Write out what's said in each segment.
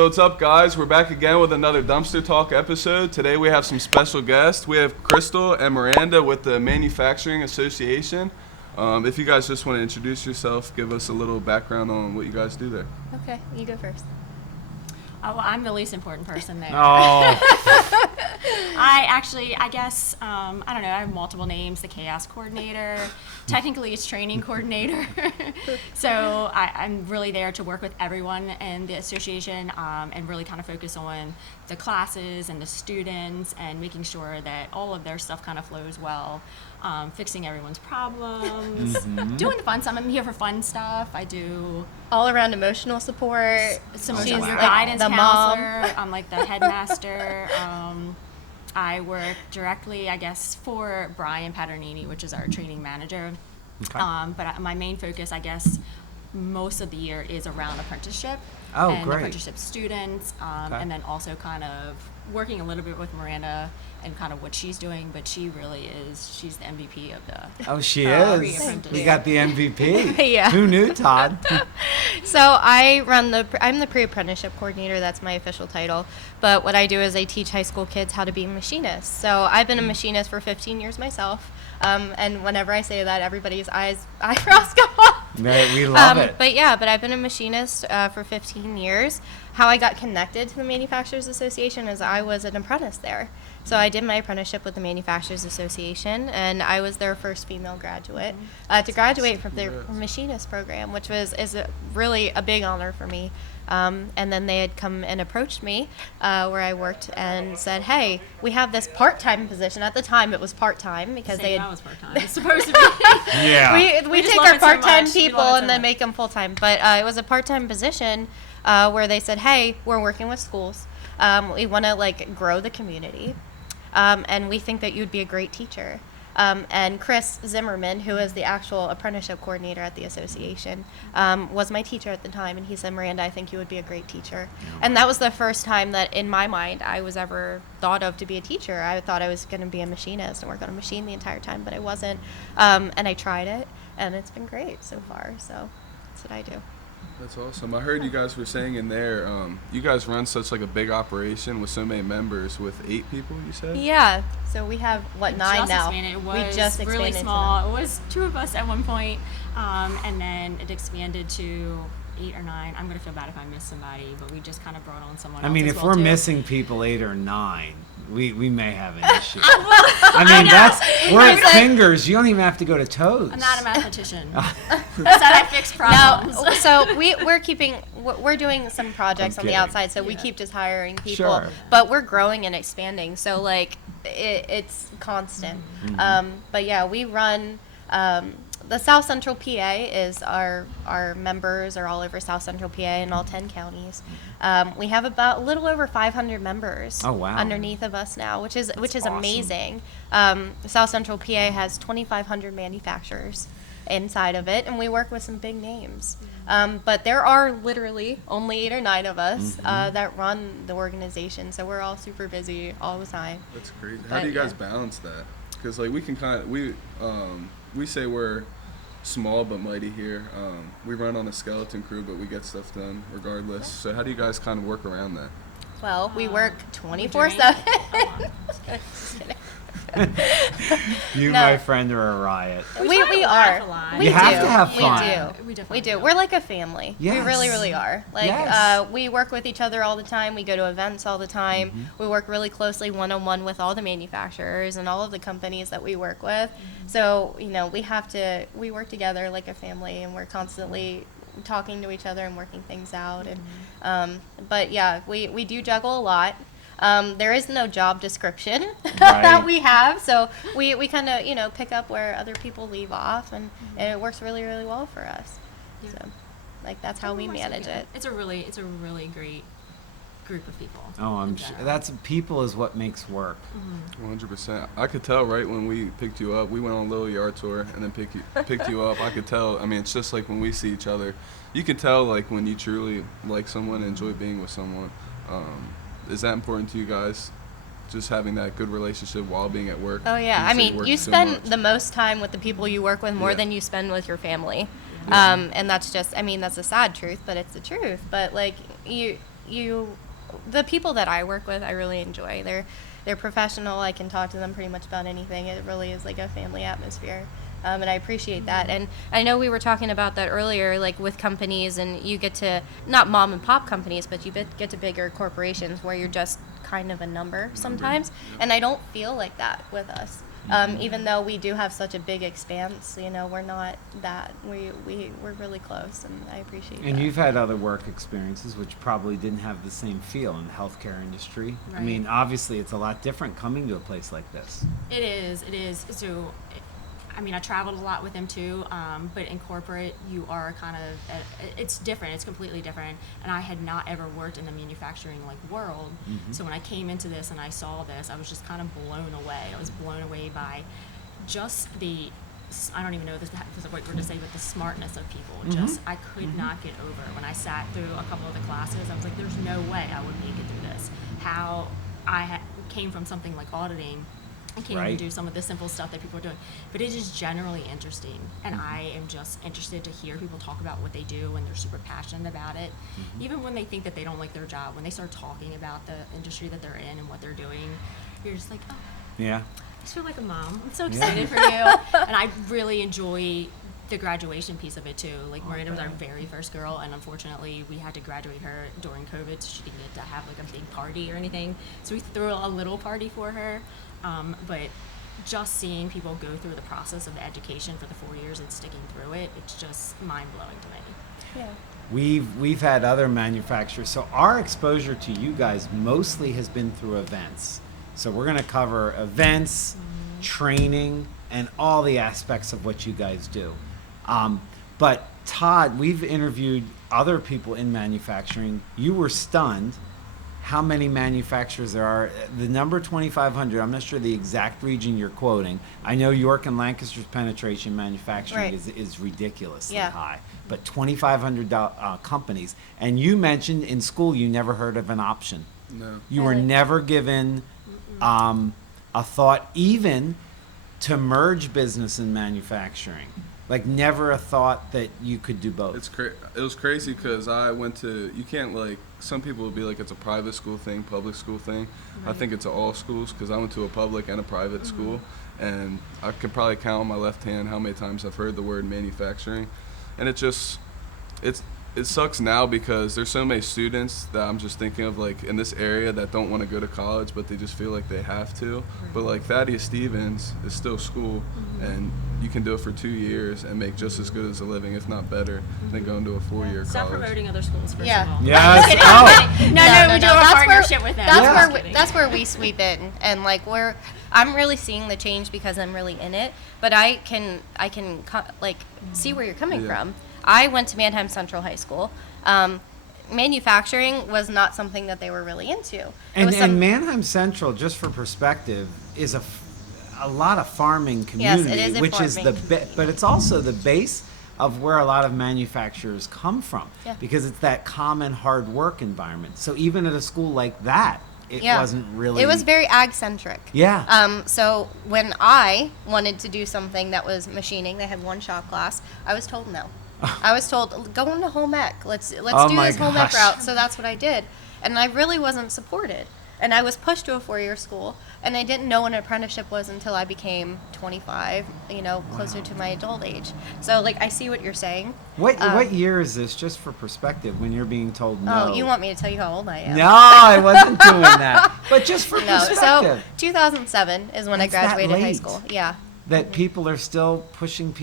So what's up, guys? We're back again with another Dumpster Talk episode. Today we have some special guests. We have Crystal and Miranda with the Manufacturing Association. If you guys just want to introduce yourself, give us a little background on what you guys do there. Okay, you go first. Oh, well, I'm the least important person there. Oh. I guess, I don't know, I have multiple names, the chaos coordinator, technically it's training coordinator. So I'm really there to work with everyone in the association and really kind of focus on the classes and the students and making sure that all of their stuff kind of flows well, fixing everyone's problems, doing the fun stuff. I'm here for fun stuff. I do All around emotional support. some She's your like guidance the counselor. mom. I'm like the headmaster. I work directly, I guess, for Brian Paternini, which is our training manager. Okay. But my main focus, I guess, most of the year is around apprenticeship Oh, and great. apprenticeship students, Okay. and then also kind of working a little bit with Miranda and kind of what she's doing. But she really is, she's the MVP of the Oh, she Thank is. you. We got the MVP. Yeah. Who knew, Todd? So I'm the pre-apprenticeship coordinator. That's my official title. But what I do is I teach high school kids how to be machinists. So I've been a machinist for 15 years myself. And whenever I say that, everybody's eyebrows go up. We love it. But I've been a machinist for 15 years. How I got connected to the Manufacturers Association is I was an apprentice there. So I did my apprenticeship with the Manufacturers Association, and I was their first female graduate to graduate from their machinist program, which is really a big honor for me. And then they had come and approached me where I worked and said, hey, we have this part-time position. At the time, it was part-time because they that had was part-time. It's supposed to be. Yeah. we just take love our it so part-time much. We people love it so and then much. make them full-time. But it was a part-time position where they said, hey, we're working with schools. We want to grow the community. And we think that you'd be a great teacher. And Chris Zimmerman, who is the actual apprenticeship coordinator at the association, was my teacher at the time. And he said, Miranda, I think you would be a great teacher. And that was the first time that in my mind I was ever thought of to be a teacher. I thought I was going to be a machinist and work on a machine the entire time, but I wasn't. And I tried it, and it's been great so far. So that's what I do. That's awesome. I heard you guys were saying in there, you guys run such a big operation with so many members with 8 people, you said? Yeah. So we have, 9 now? Expanded. It was we just really expanded to small. It was 2 of us at one point, and then it expanded to 8 or 9. I'm gonna feel bad if I miss somebody, but we just kind of brought on someone. I else mean, as if well, we're too. missing people 8 or 9, we may have an issue. I mean, we're at fingers. You don't even have to go to toes. I'm not a mathematician. I said I fix problems. No, so we're doing some projects on the kidding. outside, so we keep just hiring people, Sure. but we're growing and expanding, so it's constant. But yeah, we run the South Central PA is our members are all over South Central PA in all 10 counties. We have about a little over 500 members Oh, wow. underneath of us now, which is awesome. amazing. South Central PA has 2,500 manufacturers inside of it, and we work with some big names. But there are literally only 8 or 9 of us that run the organization, so we're all super busy all the time. That's crazy. How do you guys balance that? Because we can we say we're small but mighty here. We run on a skeleton crew, but we get stuff done regardless. So how do you guys kind of work around that? Well, we work We 24/7. Just kidding. You, No. my friend, are a riot. We laugh are. a lot. We You do. have to have We fun. do. We definitely We do. do. We're like a family. We Yes. really, really are. Yes. We work with each other all the time. We go to events all the time. We work really closely one-on-one with all the manufacturers and all of the companies that we work with. So, we work together like a family, and we're constantly talking to each other and working things out. And but yeah, we do juggle a lot. There is no job description that Right. we have, so we kind of pick up where other people leave off, and it works really, really well for us. Yeah. So that's how we manage it. It's a really great group of people. Oh, I'm in sure. general. That's people is what makes work. 100%. I could tell right when we picked you up. We went on a little yard tour and then picked you up. I could tell. I mean, it's just like when we see each other, you can tell when you truly like someone and enjoy being with someone. Is that important to you guys? Just having that good relationship while being at work? Oh yeah, You I say mean, work you so spend much. the most time with the people you work with more Yeah. than you spend with your family, Yeah. and that's just, that's a sad truth, but it's the truth. But you the people that I work with, I really enjoy. They're professional. I can talk to them pretty much about anything. It really is like a family atmosphere. And I appreciate that. And I know we were talking about that earlier, like with companies, and you get to, not mom and pop companies, but you get to bigger corporations where you're just kind of a number sometimes. And I don't feel like that with us. Even though we do have such a big expanse, we're not that. We're really close, and I appreciate that. And you've had other work experiences which probably didn't have the same feel in the healthcare industry. Right. I mean, obviously it's a lot different coming to a place like this. It is. So, I mean, I traveled a lot with them too, but in corporate, you are kind of, it's different. It's completely different. And I had not ever worked in the manufacturing world. So when I came into this and I saw this, I was just kind of blown away. I was blown away by just I don't even know if this is the right word to say, but the smartness of people. Just, I could not get over. When I sat through a couple of the classes, I was like, there's no way I would make it through this. How I came from something like auditing, I can't even do some of the simple stuff that people are doing. But it is generally interesting, and I am just interested to hear people talk about what they do, and they're super passionate about it. Even when they think that they don't like their job, when they start talking about the industry that they're in and what they're doing, you're just like, oh, Yeah. I just feel like a mom. I'm so excited for you. And I really enjoy the graduation piece of it too. Like Miranda was our very first girl, and unfortunately we had to graduate her during COVID, so she didn't get to have like a big party or anything. So we threw a little party for her. But just seeing people go through the process of the education for the 4 years and sticking through it, it's just mind-blowing to me. Yeah. We've had other manufacturers, so our exposure to you guys mostly has been through events. So we're going to cover events, training, and all the aspects of what you guys do. But Todd, we've interviewed other people in manufacturing. You were stunned how many manufacturers there are. The number 2,500, I'm not sure the exact region you're quoting. I know York and Lancaster's penetration manufacturing is ridiculously high, but 2,500 companies. And you mentioned in school you never heard of an option. No. You were never given a thought even to merge business and manufacturing. Like never a thought that you could do both. It was crazy because I went to, you can't like, some people would be like it's a private school thing, public school thing. I think it's all schools because I went to a public and a private school, and I could probably count on my left hand how many times I've heard the word manufacturing. And it sucks now because there's so many students that I'm just thinking of like in this area that don't want to go to college, but they just feel like they have to. But like Thaddeus Stevens is still school, and you can do it for 2 years and make just as good as a living, if not better, than going to a 4-year Stop college. promoting other schools, first Yeah. of all. Yes. No, we do a partnership with them. That's where we sweep in, and like I'm really seeing the change because I'm really in it. But I can see where you're coming from. I went to Mannheim Central High School. Manufacturing was not something that they were really into. And Mannheim Central, just for perspective, is a lot of farming community, Yes, it is a which is farming but it's also the base of where a lot of manufacturers come from, because it's that common hard work environment. So even at a school like that, it wasn't really. It was very ag-centric. Yeah. So when I wanted to do something that was machining, they had one shop class. I was told no. I was told, go into home ec. Let's do this home ec route. So that's what I did. And I really wasn't supported. And I was pushed to a 4-year school, and I didn't know what an apprenticeship was until I became 25, closer to my adult age. So, like, I see what you're saying. What year is this, just for perspective, when you're being told no? Oh, you want me to tell you how old I am? No, I wasn't doing that. But just for No, perspective. so 2007 is when That's I graduated that high late. school. Yeah. That people are still pushing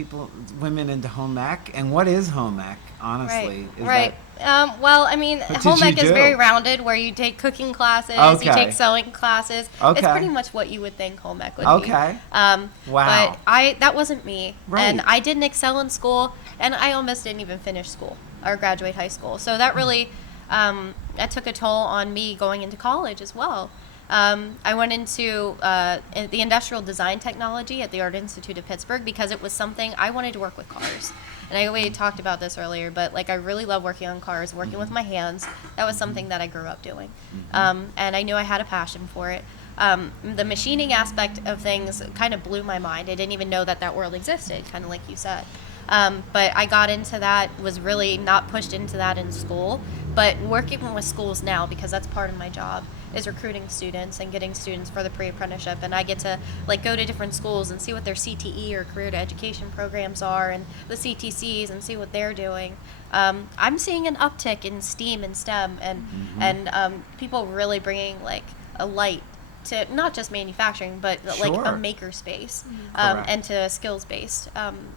women into home ec. And what is home ec, honestly? Right. Well, I mean, What home did ec you is do? very rounded, where you take cooking classes, Okay. you take sewing classes. Okay. It's pretty much what you would think home ec would be. Okay. Wow. Wow. But that wasn't me. Right. And I didn't excel in school, and I almost didn't even finish school or graduate high school. So that really, that took a toll on me going into college as well. I went into the industrial design technology at the Art Institute of Pittsburgh because it was something I wanted to work with cars. And we talked about this earlier, but like I really love working on cars, working with my hands. That was something that I grew up doing. And I knew I had a passion for it. The machining aspect of things kind of blew my mind. I didn't even know that world existed, kind of like you said. But I got into that, was really not pushed into that in school, but working with schools now, because that's part of my job, is recruiting students and getting students for the pre-apprenticeship. And I get to like go to different schools and see what their CTE or career to education programs are, and the CTCs, and see what they're doing. I'm seeing an uptick in STEAM and STEM, and people really bringing like a light to not just manufacturing, but like Sure. a maker space, Correct. and to skills-based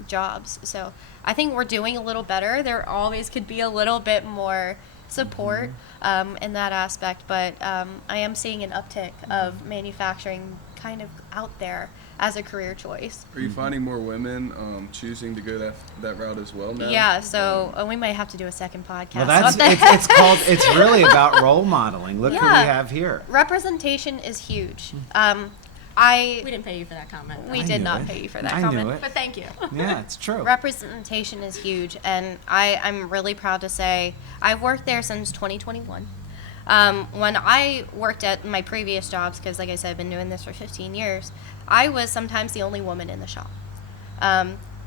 jobs. So I think we're doing a little better. There always could be a little bit more support in that aspect, but I am seeing an uptick of manufacturing kind of out there as a career choice. Are you finding more women choosing to go that route as well now? Yeah, so we might have to do a second podcast. Well, that's on that. it's really about role modeling. Look who we Yeah. have here. Representation is huge. We didn't pay you for that comment. We I did knew not it. pay you for that I comment. knew it. But thank you. Yeah, it's true. Representation is huge, and I'm really proud to say I've worked there since 2021. When I worked at my previous jobs, because like I said, I've been doing this for 15 years, I was sometimes the only woman in the shop.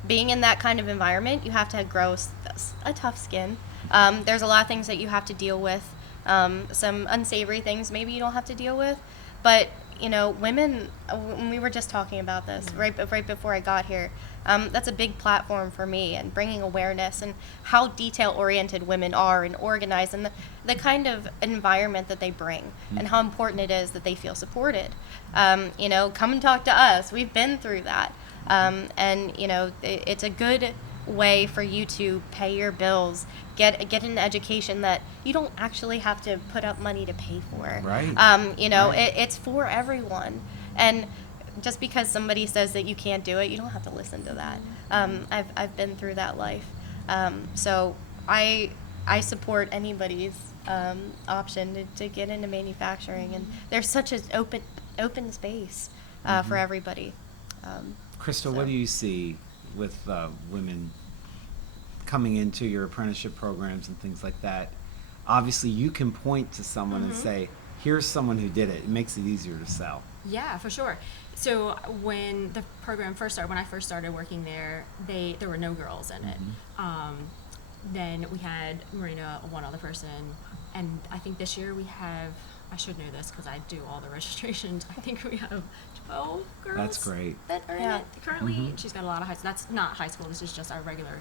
Being in that kind of environment, you have to grow a tough skin. There's a lot of things that you have to deal with, some unsavory things maybe you don't have to deal with, but you know, women, when we were just talking about this right before I got here, that's a big platform for me, and bringing awareness and how detail-oriented women are and organized, and the kind of environment that they bring, and how important it is that they feel supported. You know, come and talk to us. We've been through that. And, you know, it's a good way for you to pay your bills, get an education that you don't actually have to put up money to pay for. Right. You know, Right. it's for everyone. And just because somebody says that you can't do it, you don't have to listen to that. I've been through that life. So I support anybody's option to get into manufacturing, and there's such an open space for everybody. Crystal, so- what do you see with women coming into your apprenticeship programs and things like that? Obviously, you can point to someone and say, here's someone who did it. It makes it easier to sell. Yeah, for sure. So when the program first started, when I first started working there, there were no girls in it. Then we had Miranda, one other person, and I think this year we have, I should know this because I do all the registrations, I think we have 12 girls. That's great. That are Yeah. in it currently. She's got a lot of high school. That's not high school, this is just our regular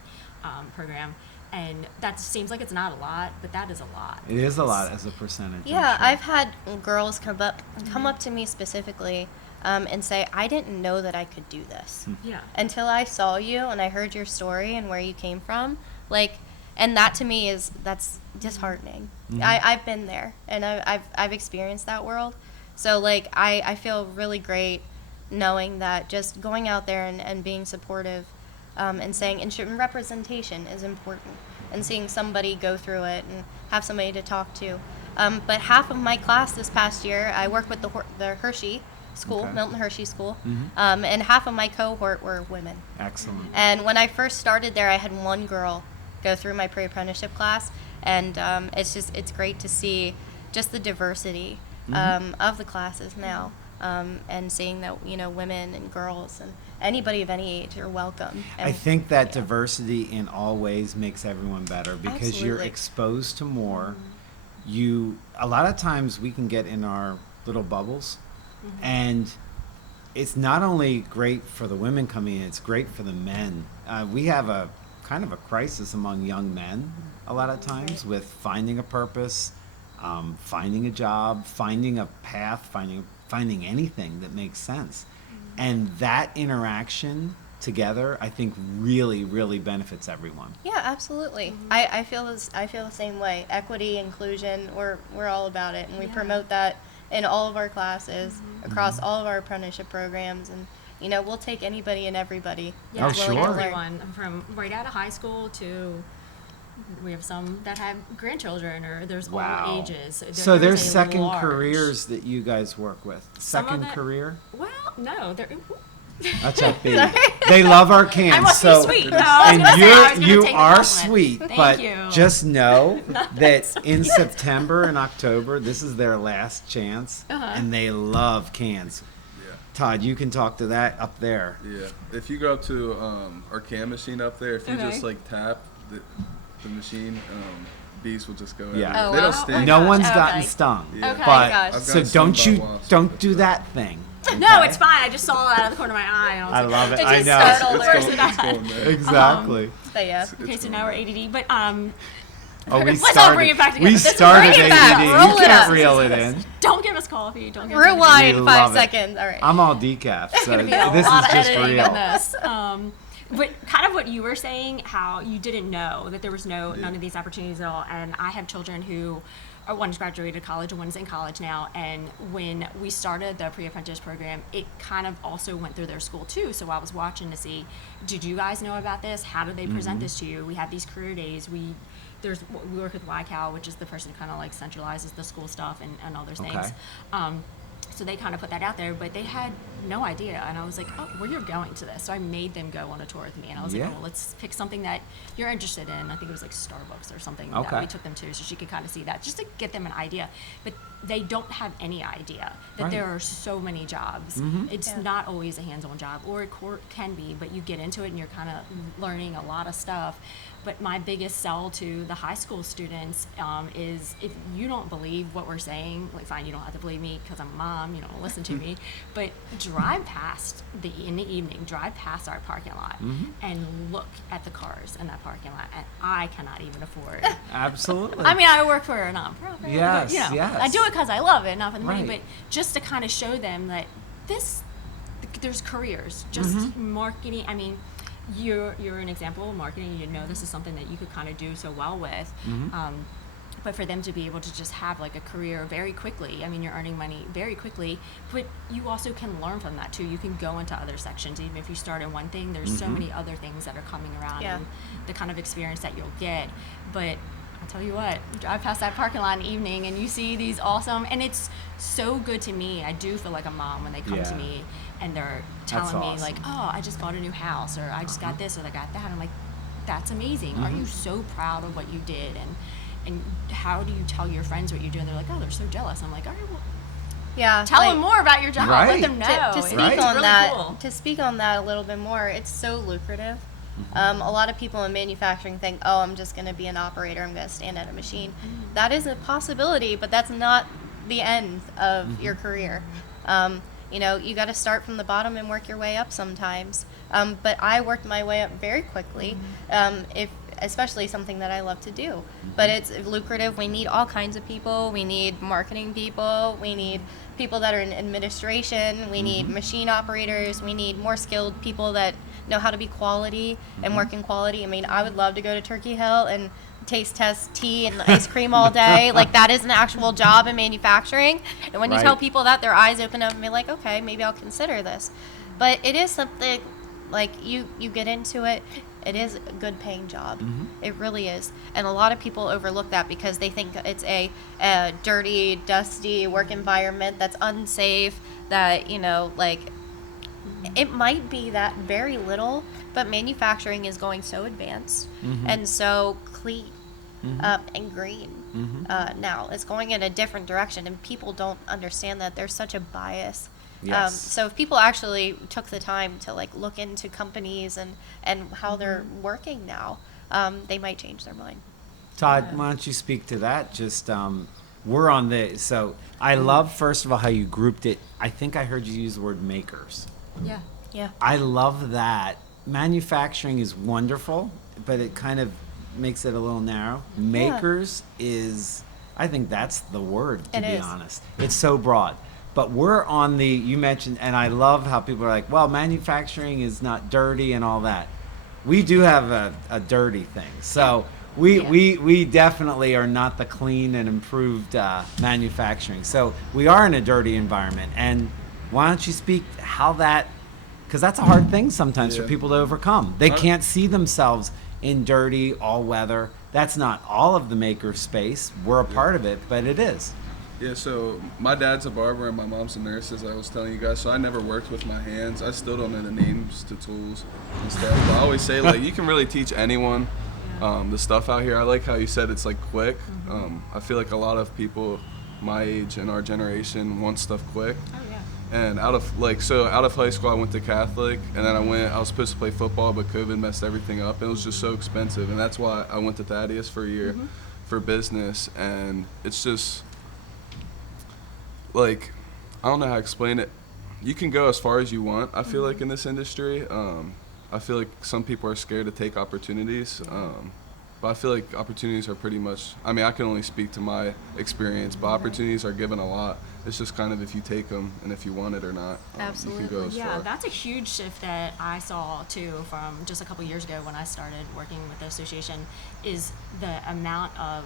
program. And that seems like it's not a lot, but that is a lot. It is a lot as a percentage. I'm Yeah, sure. I've had girls come up to me specifically and say, I didn't know that I could do this Yeah. until I saw you and I heard your story and where you came from. Like, and that to me that's disheartening. I've been there, and I've experienced that world. So like I feel really great knowing that just going out there and being supportive, and saying, and representation is important, and seeing somebody go through it and have somebody to talk to. But half of my class this past year, I work with the Hershey School, Okay. Milton Hershey School, and half of my cohort were women. Excellent. And when I first started there, I had one girl go through my pre-apprenticeship class, and it's great to see just the diversity of the classes now, and seeing that, you know, women and girls and anybody of any age are welcome. And, I think that diversity in all ways makes everyone better because you're Absolutely. exposed to more. A lot of times we can get in our little bubbles, and it's not only great for the women coming in, it's great for the men. We have a kind of a crisis among young men a lot of times with finding a purpose, finding a job, finding a path, finding anything that makes sense. And that interaction together, I think, really, really benefits everyone. Yeah, absolutely. I feel the same way. Equity, inclusion, we're all about it, and we promote that in all of our classes, across all of our apprenticeship programs, and you know, we'll take anybody and everybody. Yeah, Oh, willing to sure. everyone from right out of high school to we have some that have grandchildren, or there's all ages. So there's a second large- careers that you guys work with. Some of Second it- career? Well, no, they're. That's upbeat. They love our cans. I must so, be sweet. No, I was and gonna say, I was gonna you take the are compliment. sweet, Thank but you. just know that in September and October, this is their last chance, and they love cans. Todd, you can talk to that up there. Yeah. If you go up to our cam machine up there, if you Okay. just like tap the machine, bees will just go. Yeah. everywhere. Oh, They don't wow. sting. No gosh, one's okay. gotten stung. Yeah. Okay. But Gosh. I've so gotten stung don't by wasps, don't but do it's that thing. No, okay? it's fine. I just saw it out of the corner of my eye. And I was I like, love it. It I just know. startled It's her, going, so it's that- going there. Exactly. But yeah. It's Okay, so going now we're there. ADD, but Oh, we Let's all started. bring it back together. We This is started bring it back. ADD. Roll You it can't up. reel it in. don't give us coffee. Don't give us anything. Rewind We 5 love it. seconds. All right. I'm all decaf, so Gonna be a this lot is of just editing real. in this. But kind of what you were saying, how you didn't know that there was none of these opportunities at all. And I have children who one's graduated college and one's in college now. And when we started the pre-apprentice program, it kind of also went through their school too. So I was watching to see, did you guys know about this? How did they present this to you? We have these career days. We work with YCal, which is the person who kind of like centralizes the school stuff and all those Okay. things. So they kind of put that out there, but they had no idea. And I was like, oh, well, you're going to this. So I made them go on a tour with me. And I was Yeah. like, well, let's pick something that you're interested in. I think it was like Starbucks or something Okay. that we took them to so she could kind of see that, just to get them an idea. But they don't have any idea that Right. there are so many jobs. It's Yeah. not always a hands-on job, or it can be, but you get into it and you're kind of learning a lot of stuff. But my biggest sell to the high school students is, if you don't believe what we're saying, like, fine, you don't have to believe me because I'm a mom, you don't listen to me, but drive past in the evening, drive past our parking lot and look at the cars in that parking lot, and I cannot even afford. Absolutely. I mean, I work for a nonprofit. Yes, but, you know, yes. I do it because I love it, not for the money, Right. but just to kind of show them that there's careers, just marketing. I mean, you're an example of marketing. You know, this is something that you could kind of do so well with. But for them to be able to just have like a career very quickly, I mean, you're earning money very quickly, but you also can learn from that too. You can go into other sections. Even if you start in one thing, there's so many other things that are coming around Yeah. and the kind of experience that you'll get. But I'll tell you what, you drive past that parking lot in the evening and you see these awesome, and it's so good to me. I do feel like a mom when they come Yeah. to me and they're That's telling me awesome. like, oh, I just bought a new house, or I just got this, or I got that. I'm like, that's amazing. Are you so proud of what you did? And how do you tell your friends what you do? And they're like, oh, they're so jealous. I'm like, all right, well, Yeah. tell like, them more about your job. Right. Let them know. To speak Right. on really that, cool. to speak on that a little bit more, it's so lucrative. A lot of people in manufacturing think, oh, I'm just going to be an operator. I'm going to stand at a machine. That is a possibility, but that's not the end of your career. You know, you got to start from the bottom and work your way up sometimes. But I worked my way up very quickly. Especially something that I love to do. But it's lucrative. We need all kinds of people. We need marketing people. We need people that are in administration. We need machine operators. We need more skilled people that know how to be quality and work in quality. I mean, I would love to go to Turkey Hill and taste test tea and ice cream all day. Like, that is an actual job in manufacturing. And when you tell Right. people that, their eyes open up and be like, okay, maybe I'll consider this. But it is something, like, you get into it. It is a good paying job. It really is. And a lot of people overlook that because they think it's a dirty, dusty work environment that's unsafe, that, you know, like, it might be that very little, but manufacturing is going so advanced and so clean and green now. It's going in a different direction, and people don't understand that. There's such a bias. Yes. So if people actually took the time to like look into companies and how they're working now, they might change their mind. Todd, why don't you speak to that? Just we're on the so I love, first of all, how you grouped it. I think I heard you use the word makers. Yeah. Yeah. I love that. Manufacturing is wonderful, but it kind of makes it a little narrow. Makers is, I think that's the word, to It be is. honest. It's so broad. But we're on the, you mentioned, and I love how people are like, well, manufacturing is not dirty and all that. We do have a dirty thing. So we definitely are not the clean and improved manufacturing. So we are in a dirty environment. And why don't you speak how that, because that's a hard thing sometimes for Yeah. people to overcome. They can't see themselves in dirty, all weather. That's not all of the maker space. We're a part of it, but it is. Yeah, so my dad's a barber and my mom's a nurse, as I was telling you guys. So I never worked with my hands. I still don't know the names to tools and stuff. But I always say, like, you can really teach anyone the stuff out here. I like how you said it's like quick. I feel like a lot of people my age and our generation want stuff quick. Oh, yeah. And out of high school, I went to Catholic, and then I was supposed to play football, but COVID messed everything up. It was just so expensive, and that's why I went to Thaddeus for a year for business. And it's just like, I don't know how to explain it. You can go as far as you want, I feel like, in this industry. I feel like some people are scared to take opportunities. But I feel like opportunities are pretty much, I mean, I can only speak to my experience, but opportunities are given a lot. It's just kind of if you take them and if you want it or not. Absolutely. You can go as Yeah, far. that's a huge shift that I saw too from just a couple years ago when I started working with the association, is the amount of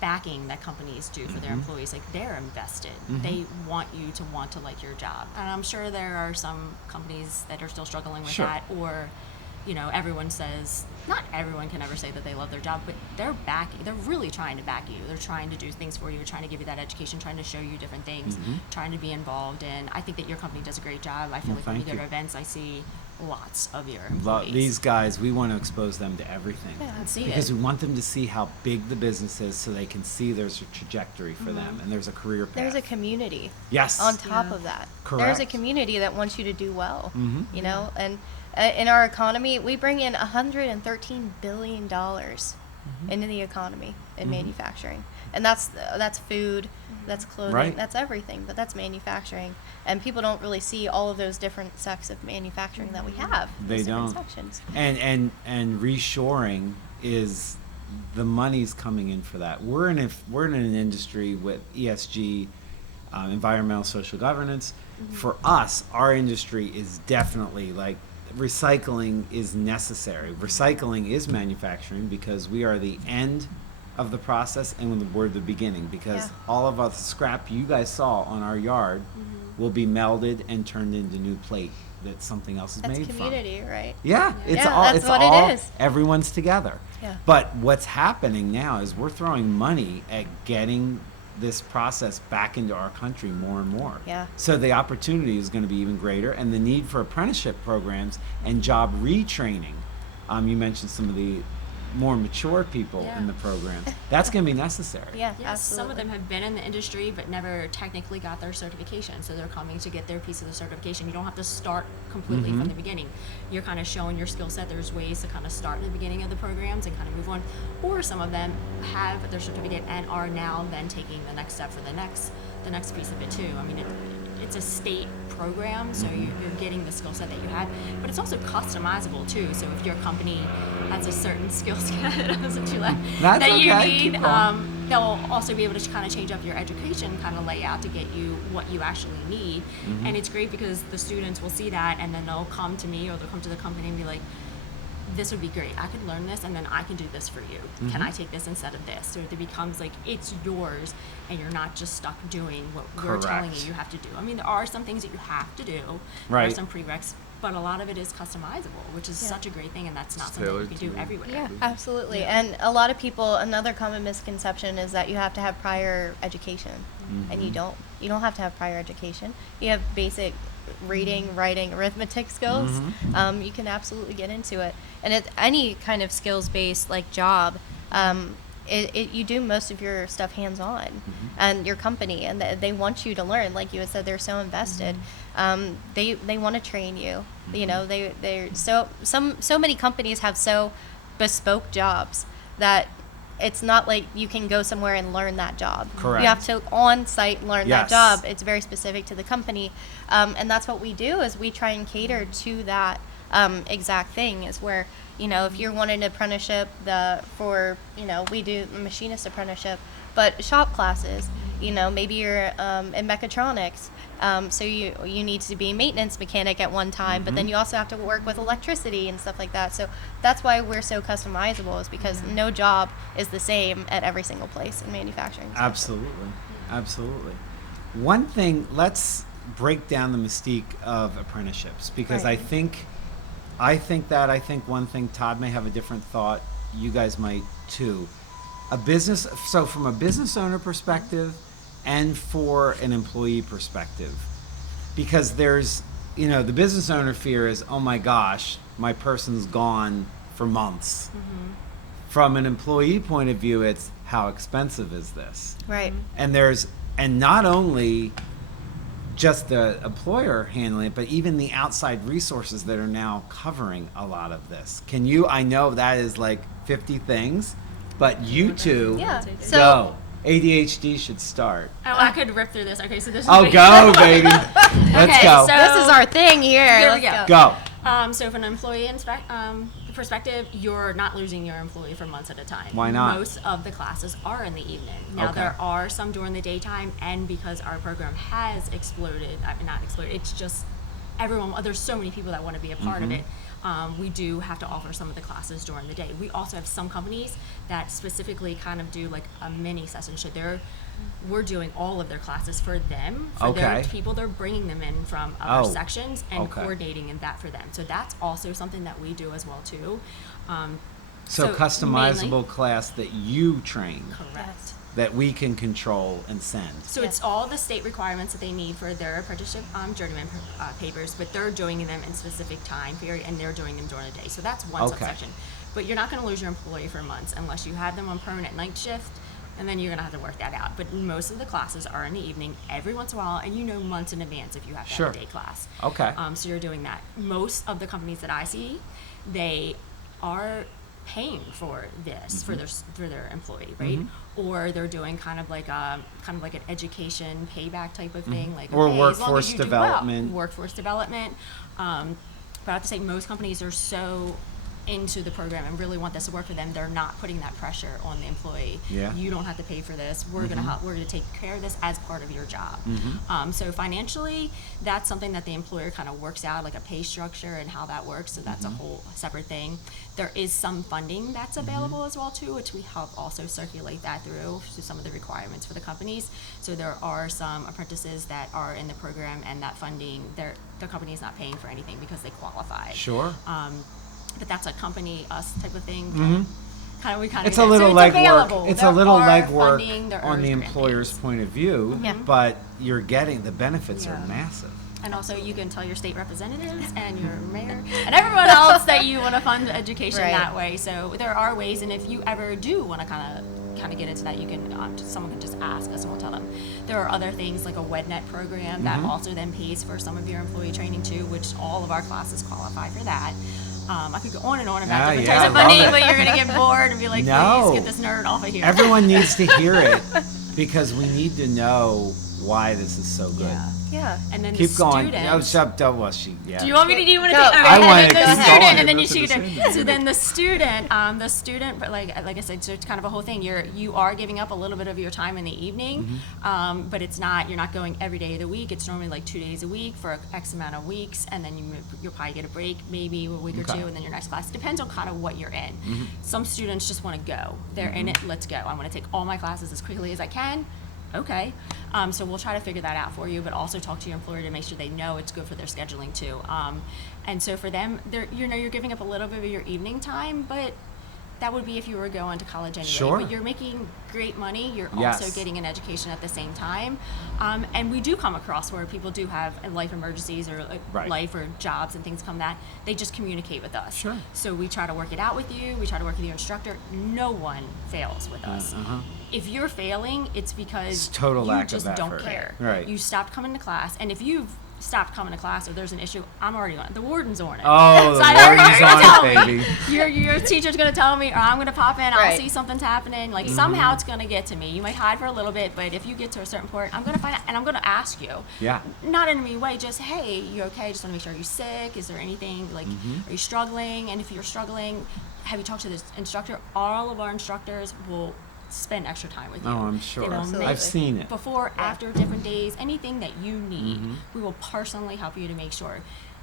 backing that companies do for their employees. Like, they're invested. They want you to want to like your job. And I'm sure there are some companies that are still struggling with Sure. that, or everyone says, not everyone can ever say that they love their job, but they're really trying to back you. They're trying to do things for you, trying to give you that education, trying to show you different things, trying to be involved. And I think that your company does a great job. I feel Well, like when we thank go to you. events, I see lots of your employees. These guys, we want to expose them to everything. Yeah, And see Because it. we want them to see how big the business is so they can see there's a trajectory for them and there's a career path. There's a community Yes. on top Yeah. of that. Correct. There's a community that wants you to do well, Mhm. and in our economy, we bring in $113 billion into the economy in manufacturing. And that's food, that's clothing, Right. that's everything, but that's manufacturing. And people don't really see all of those different sects of manufacturing that we have. They those different don't. sections. And reshoring is, the money's coming in for that. We're in an industry with ESG, environmental social governance. For us, our industry is definitely like, recycling is necessary. Recycling is manufacturing because we are the end of the process and we're the beginning, because Yeah. all of the scrap you guys saw on our yard will be melded and turned into new plate that something else is That's made from. community, right? Yeah, it's Yeah, all. that's It's what it all. is. Everyone's together. Yeah. But what's happening now is we're throwing money at getting this process back into our country more and more. Yeah. So the opportunity is going to be even greater, and the need for apprenticeship programs and job retraining. You mentioned some of the more mature people Yeah. in the program. That's going to be necessary. Yeah, Yes, absolutely. some of them have been in the industry but never technically got their certification, so they're coming to get their piece of the certification. You don't have to start completely from the beginning. You're kind of showing your skill set. There's ways to kind of start at the beginning of the programs and kind of move on. Or some of them have their certificate and are now then taking the next step for the next piece of it too. I mean, it's a state program, so you're getting the skill set that you have, but it's also customizable too. So if your company has a certain skill set That's that you okay. need, Keep going. they'll also be able to kind of change up your education kind of layout to get you what you actually need. And it's great because the students will see that, and then they'll come to me or they'll come to the company and be like, this would be great. I could learn this and then I can do this for you. Can I take this instead of this? So it becomes like it's yours and you're not just stuck doing what we're telling Correct. you have to do. I mean, there are some things that you have to do. There Right. are some prereqs, but a lot of it is customizable, which is Yeah. such a great thing, and that's not It's something you tailored can to do you. everywhere. Yeah, absolutely. And a lot of people, another common misconception is that you have to have prior education, and you don't. You don't have to have prior education. You have basic reading, writing, arithmetic skills. You can absolutely get into it. And it's any kind of skills-based like job. You do most of your stuff hands-on, and your company, and they want you to learn. Like you had said, they're so invested. They want to train you. You know, they're so many companies have so bespoke jobs that it's not like you can go somewhere and learn that job. Correct. You have to on-site learn Yes. that job. It's very specific to the company, and that's what we do. Is we try and cater to that exact thing. Is where, you know, if you're wanting an apprenticeship, we do a machinist apprenticeship, but shop classes. You know, maybe you're in mechatronics, so you need to be a maintenance mechanic at one time, but then you also have to work with electricity and stuff like that. So that's why we're so customizable, is because no job is the same at every single place in manufacturing. Absolutely. One thing, let's break down the mystique of apprenticeships, because Right. I think one thing, Todd may have a different thought, you guys might too. So from a business owner perspective and for an employee perspective, because there's, the business owner fear is, oh my gosh, my person's gone for months. From an employee point of view, it's how expensive is this? Right. And not only just the employer handling it, but even the outside resources that are now covering a lot of this. Can you, I know that is like 50 things, but you two Yeah. go. ADHD should start. Oh, I could rip through this. Okay, so this is Oh, go, baby. Let's Okay, go. so- This is our thing here. Here we Let's go. Go. So from an employee perspective, you're not losing your employee for months at a time. Why not? Most of the classes are in the evening. Now Okay. there are some during the daytime, and because our program has exploded, I mean not exploded, it's just everyone, there's so many people that want to be a part of it. We do have to offer some of the classes during the day. We also have some companies that specifically kind of do like a mini session. So we're doing all of their classes for them, for their Okay. people. They're bringing them in from other Oh, sections and okay. coordinating in that for them. So that's also something that we do as well too. So customizable class that you train, Correct. that we can control and send. So Yes. it's all the state requirements that they need for their apprenticeship journeyman papers, but they're doing them in specific time period, and they're doing them during the day. So that's one Okay. subsection. But you're not going to lose your employee for months unless you have them on permanent night shift, and then you're going to have to work that out. But most of the classes are in the evening every once in a while, and you know months in advance if you have to Sure. have a day class. Okay. So you're doing that. Most of the companies that I see, they are paying for this Mm-hmm. for their employee, right? Or they're doing kind of like an education payback type of thing, like Mm-hmm. Or okay, as long as workforce you do well, development. workforce development. But I have to say, most companies are so into the program and really want this to work for them. They're not putting that pressure on the employee. Yeah. You don't have to pay for this. We're gonna help. We're gonna take care of this as part of your job. So financially, that's something that the employer kind of works out, like a pay structure and how that works. So that's a whole separate thing. There is some funding that's available as well too, which we help also circulate that through to some of the requirements for the companies. So there are some apprentices that are in the program, and that funding, the company is not paying for anything because they qualify. Sure. But that's a company us type of thing. We kind of It's a little legwork. It's a little funding, legwork there on are the grant employer's things. point of view, Yeah. but you're getting the benefits are Yeah. massive. And also, you can tell your state representatives and your mayor and everyone else that you want to fund education Right. that way. So there are ways, and if you ever do want to kind of get into that, you can someone can just ask us and we'll tell them. There are other things like a WedNet program that also then pays for some of your employee training too, which all of our classes qualify for that. I could go on and on about different yeah, types of I love funding, it. but you're going to get bored and be like, No. please get this nerd off of here. Everyone needs to hear it because we need to know why this is so good. Yeah. Yeah. And then Keep the going. students. Yeah. Do you want me to do you want to Go. take? Okay, I and wanna then the keep student, going. and then you That's what shoot it's it. in. So then the student, but like I said, so it's kind of a whole thing. You are giving up a little bit of your time in the evening, but it's not. You're not going every day of the week. It's normally like 2 days a week for X amount of weeks, and then you'll probably get a break, maybe a week or Okay. two, and then your next class. Depends on kind of what you're in. Some students just want to go. They're in it. Let's go. I want to take all my classes as quickly as I can. Okay, so we'll try to figure that out for you, but also talk to your employer to make sure they know it's good for their scheduling too. And so for them, you're giving up a little bit of your evening time, but that would be if you were going to college anyway. Sure. But you're making great money. You're Yes. also getting an education at the same time. And we do come across where people do have life emergencies or Right. life or jobs and things come that. They just communicate with us. Sure. So we try to work it out with you. We try to work with your instructor. No one fails with us. If you're failing, it's because It's total you lack of just don't effort. care. Right. You stopped coming to class, and if you've stopped coming to class or there's an issue, I'm already on it. The warden's on it. Oh, the So I know warden's you're gonna on tell it, me. baby. Your teacher's gonna tell me, or I'm gonna pop in. I'll Right. see something's happening. Like somehow it's gonna get to me. You might hide for a little bit, but if you get to a certain point, I'm gonna find out, and I'm gonna ask you. Yeah. Not in a mean way. Just hey, you okay? Just want to make sure. Are you sick? Is there anything like? Are you struggling? And if you're struggling, have you talked to this instructor? All of our instructors will spend extra time with you. Oh, I'm They sure. will Absolutely. I've seen it. before, after, different days, anything that you need, we will personally help you to make sure.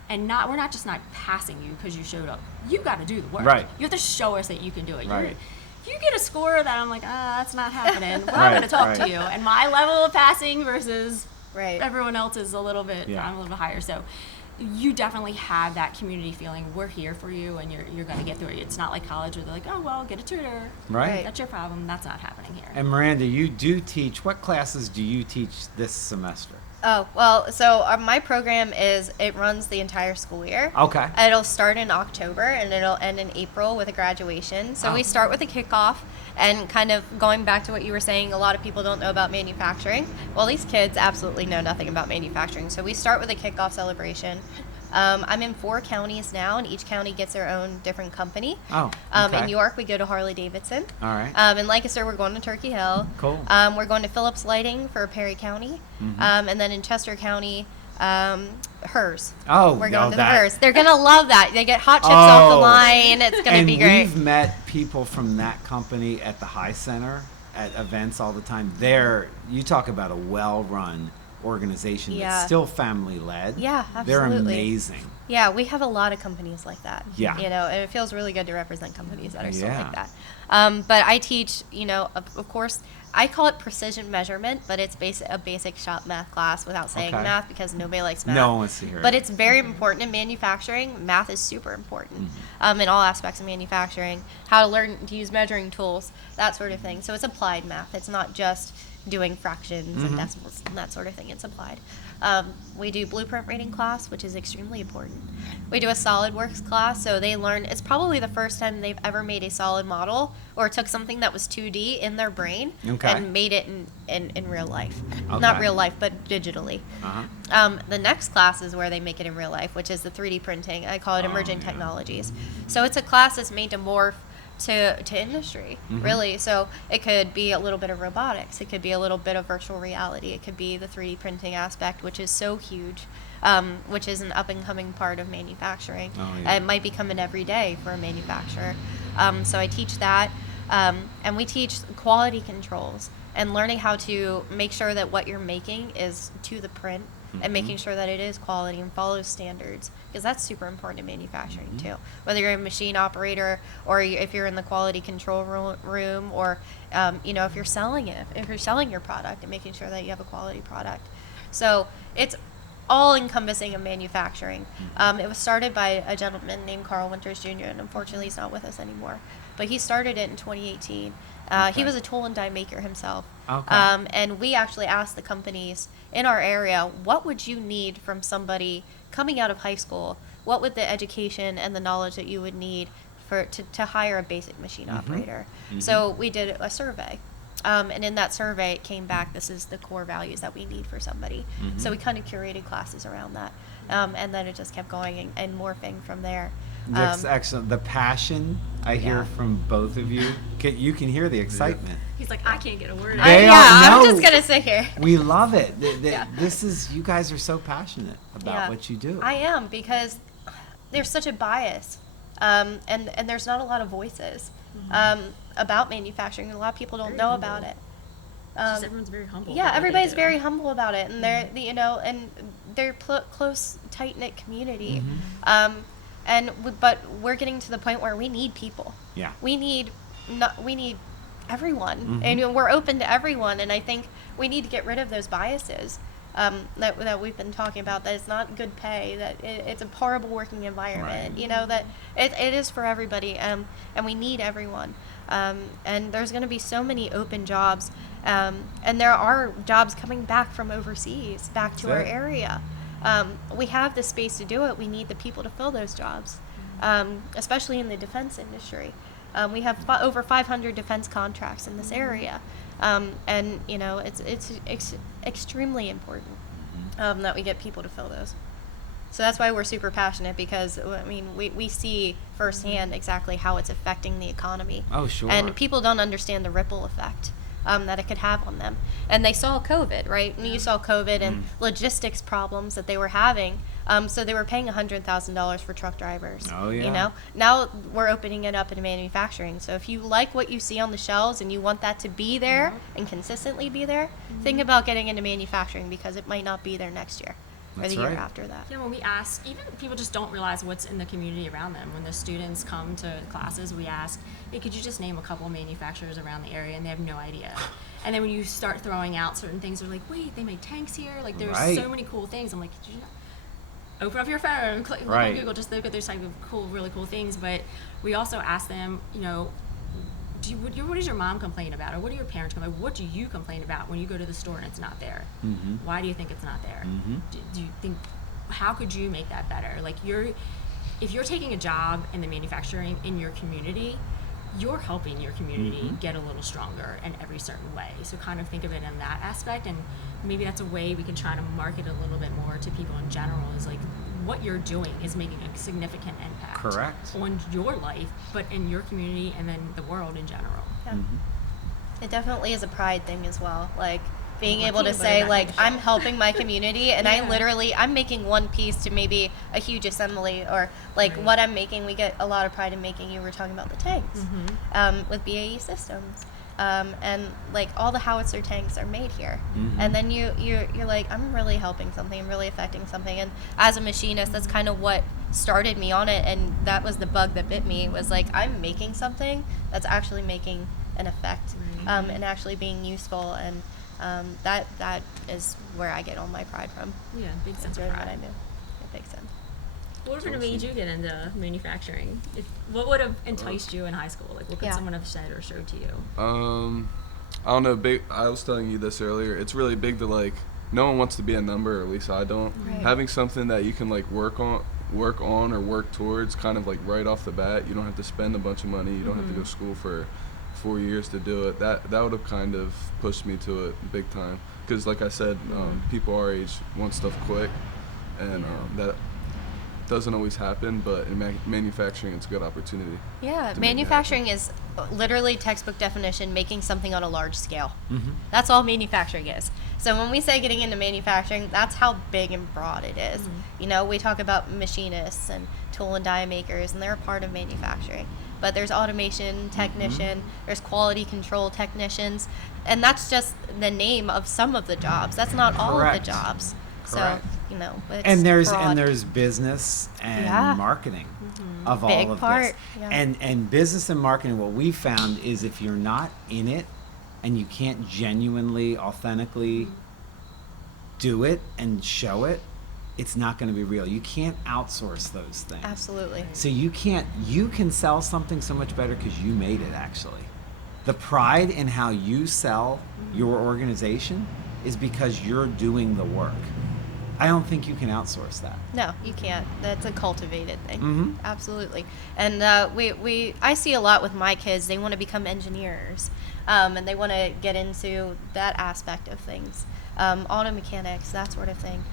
And we're not just not passing you because you showed up. You got to do the work. Right. You have to show us that you can do it. Right. If you get a score that I'm like, that's not happening, well, Right, I'm going to talk right. to you. And my level of passing versus Right. everyone else is a little bit, Yeah. I'm a little bit higher. So you definitely have that community feeling. We're here for you, and you're going to get through it. It's not like college where they're like, oh, well, get a tutor. Right. That's your problem. That's not happening here. And Miranda, you do teach. What classes do you teach this semester? Oh, well, so my program it runs the entire school year. Okay. It'll start in October and it'll end in April with a graduation. So we start with a kickoff, and kind of going back to what you were saying, a lot of people don't know about manufacturing. Well, these kids absolutely know nothing about manufacturing. So we start with a kickoff celebration. I'm in 4 counties now, and each county gets their own different company. Oh, okay. In York, we go to Harley Davidson. All right. In Lancaster, we're going to Turkey Hill. Cool. We're going to Phillips Lighting for Perry County. And then in Chester County, Hers. Oh, we're going to that- the Hers. They're going to love that. They get hot chips off the line. It's going to be great. And we've met people from that company at the High Center at events all the time. You talk about a well-run organization that's still family-led. Yeah, They're absolutely. amazing. Yeah, we have a lot of companies like that. Yeah. You know, and it feels really good to represent companies that are still Yeah. like that. But I teach, you know, of course, I call it precision measurement, but it's a basic shop math class without saying Okay. math, because nobody likes math. No one wants to hear But it. it's very important in manufacturing. Math is super important in all aspects of manufacturing. How to learn to use measuring tools, that sort of thing. So it's applied math. It's not just doing fractions and decimals and that sort of thing. It's applied. We do blueprint reading class, which is extremely important. We do a SolidWorks class, so they learn. It's probably the first time they've ever made a solid model or took something that was 2D in their brain and made it in real life. Not Okay. real life, but digitally. The next class is where they make it in real life, which is the 3D printing. I call it emerging technologies. So it's a class that's made to morph to industry, really. So it could be a little bit of robotics. It could be a little bit of virtual reality. It could be the 3D printing aspect, which is so huge, which is an up-and-coming part of manufacturing. Oh, yeah. It might become an everyday for a manufacturer. So I teach that. And we teach quality controls and learning how to make sure that what you're making is to the print and making sure that it is quality and follows standards, because that's super important in manufacturing too. Whether you're a machine operator or if you're in the quality control room, or you know, if you're selling your product and making sure that you have a quality product. So it's all encompassing of manufacturing. It was started by a gentleman named Carl Winters Jr., and unfortunately he's not with us anymore. But he started it in 2018. He was a tool and die maker himself. Okay. And we actually asked the companies in our area, what would you need from somebody coming out of high school? What would the education and the knowledge that you would need to hire a basic machine operator? So we did a survey. And in that survey, it came back, this is the core values that we need for somebody. So we kind of curated classes around that. And then it just kept going and morphing from there. That's excellent. The passion I hear Yeah. from both of you. You can hear the excitement. He's like, I can't get a word They out. are- I'm no. just going to sit here. We love it. Yeah. You guys are so passionate about what you do. I am, because there's such a bias, and there's not a lot of voices about manufacturing. A lot of people don't know about it. Just everyone's very humble. Yeah, about what they everybody's do. very humble about it, and they're and they're close, tight knit community. But we're getting to the point where we need people. Yeah. We need everyone, and we're open to everyone. And I think we need to get rid of those biases that we've been talking about. That it's not good pay. That it's a horrible working environment. Right. You know, that it is for everybody, and we need everyone. And there's going to be so many open jobs, and there are jobs coming back from overseas back to our That's it. area. We have the space to do it. We need the people to fill those jobs, especially in the defense industry. We have over 500 defense contracts in this area, and you know it's extremely important that we get people to fill those. So that's why we're super passionate, because I mean we see firsthand exactly how it's affecting the economy. Oh, sure. And people don't understand the ripple effect that it could have on them. And they saw COVID, right? And you saw COVID and logistics problems that they were having. So they were paying $100,000 for truck drivers. Oh, yeah. You know, now we're opening it up in manufacturing. So if you like what you see on the shelves and you want that to be there and consistently be there, think about getting into manufacturing, because it might not be there next year or That's the year right. after that. Yeah, when we ask, even people just don't realize what's in the community around them. When the students come to classes, we ask, hey, could you just name a couple of manufacturers around the area? And they have no idea. And then when you start throwing out certain things, they're like, wait, they make tanks here? Like, there's Right. so many cool things. I'm like, did you not? Open up your phone, look Right. on Google, just look at those type of really cool things. But we also ask them, you know, what does your mom complain about, or what do your parents complain about? What do you complain about when you go to the store and it's not there? Mm-hmm. Why do you think it's not there? Mm-hmm. Do you think, how could you make that better? Like if you're taking a job in the manufacturing in your community, you're helping your community Mm-hmm. get a little stronger in every certain way. So kind of think of it in that aspect, and maybe that's a way we can try to market a little bit more to people in general, is like what you're doing is making a significant impact Correct. on your life, but in your community and then the world in general. Yeah. Mm-hmm. It definitely is a pride thing as well. Like being Like able to peanut butter say, back like, on the I'm shelf. helping my community, and Yeah. I'm making one piece to maybe a huge assembly, or like Right. what I'm making. We get a lot of pride in making. You were talking about the tanks with BAE Systems, and like all the howitzer tanks are made here. Mhm. And then you're like, I'm really helping something. I'm really affecting something. And as a machinist, that's kind of what started me on it, and that was the bug that bit me. Was like, I'm making something that's actually making an effect, and actually being useful, and that is where I get all my pride from. Yeah, big sense of Doing what I pride. do. It makes sense. What would have made you get into manufacturing? What would have enticed you in high school? Like, what could Yeah. someone have said or showed to you? I don't know. I was telling you this earlier. It's really big to like. No one wants to be a number, or at least I don't. Right. Having something that you can like work on or work towards, kind of like right off the bat. You don't have to spend a bunch of money. You don't have to go to school for 4 years to do it. That would have kind of pushed me to it big time. Because like I said, people our age want stuff quick, and that doesn't always happen. But in manufacturing, it's a good opportunity. Yeah, to make it manufacturing is literally textbook definition, making something on a large scale. Mm-hmm. That's all manufacturing is. So when we say getting into manufacturing, that's how big and broad it is. You know, we talk about machinists and tool and die makers, and they're a part of manufacturing. But there's automation technician, there's quality control technicians, and that's just the name of some of the jobs. That's not all of Correct. the jobs. Correct. So, you know, it's And broad. there's business and Yeah. marketing of Big all of part, this. yeah. And business and marketing, what we found is if you're not in it and you can't genuinely, authentically do it and show it, it's not going to be real. You can't outsource those things. Absolutely. So you can sell something so much better because you made it, actually. The pride in how you sell your organization is because you're doing the work. I don't think you can outsource that. No, you can't. That's a cultivated thing. Mhm. Absolutely. And I see a lot with my kids. They want to become engineers, and they want to get into that aspect of things, auto mechanics, that sort of thing.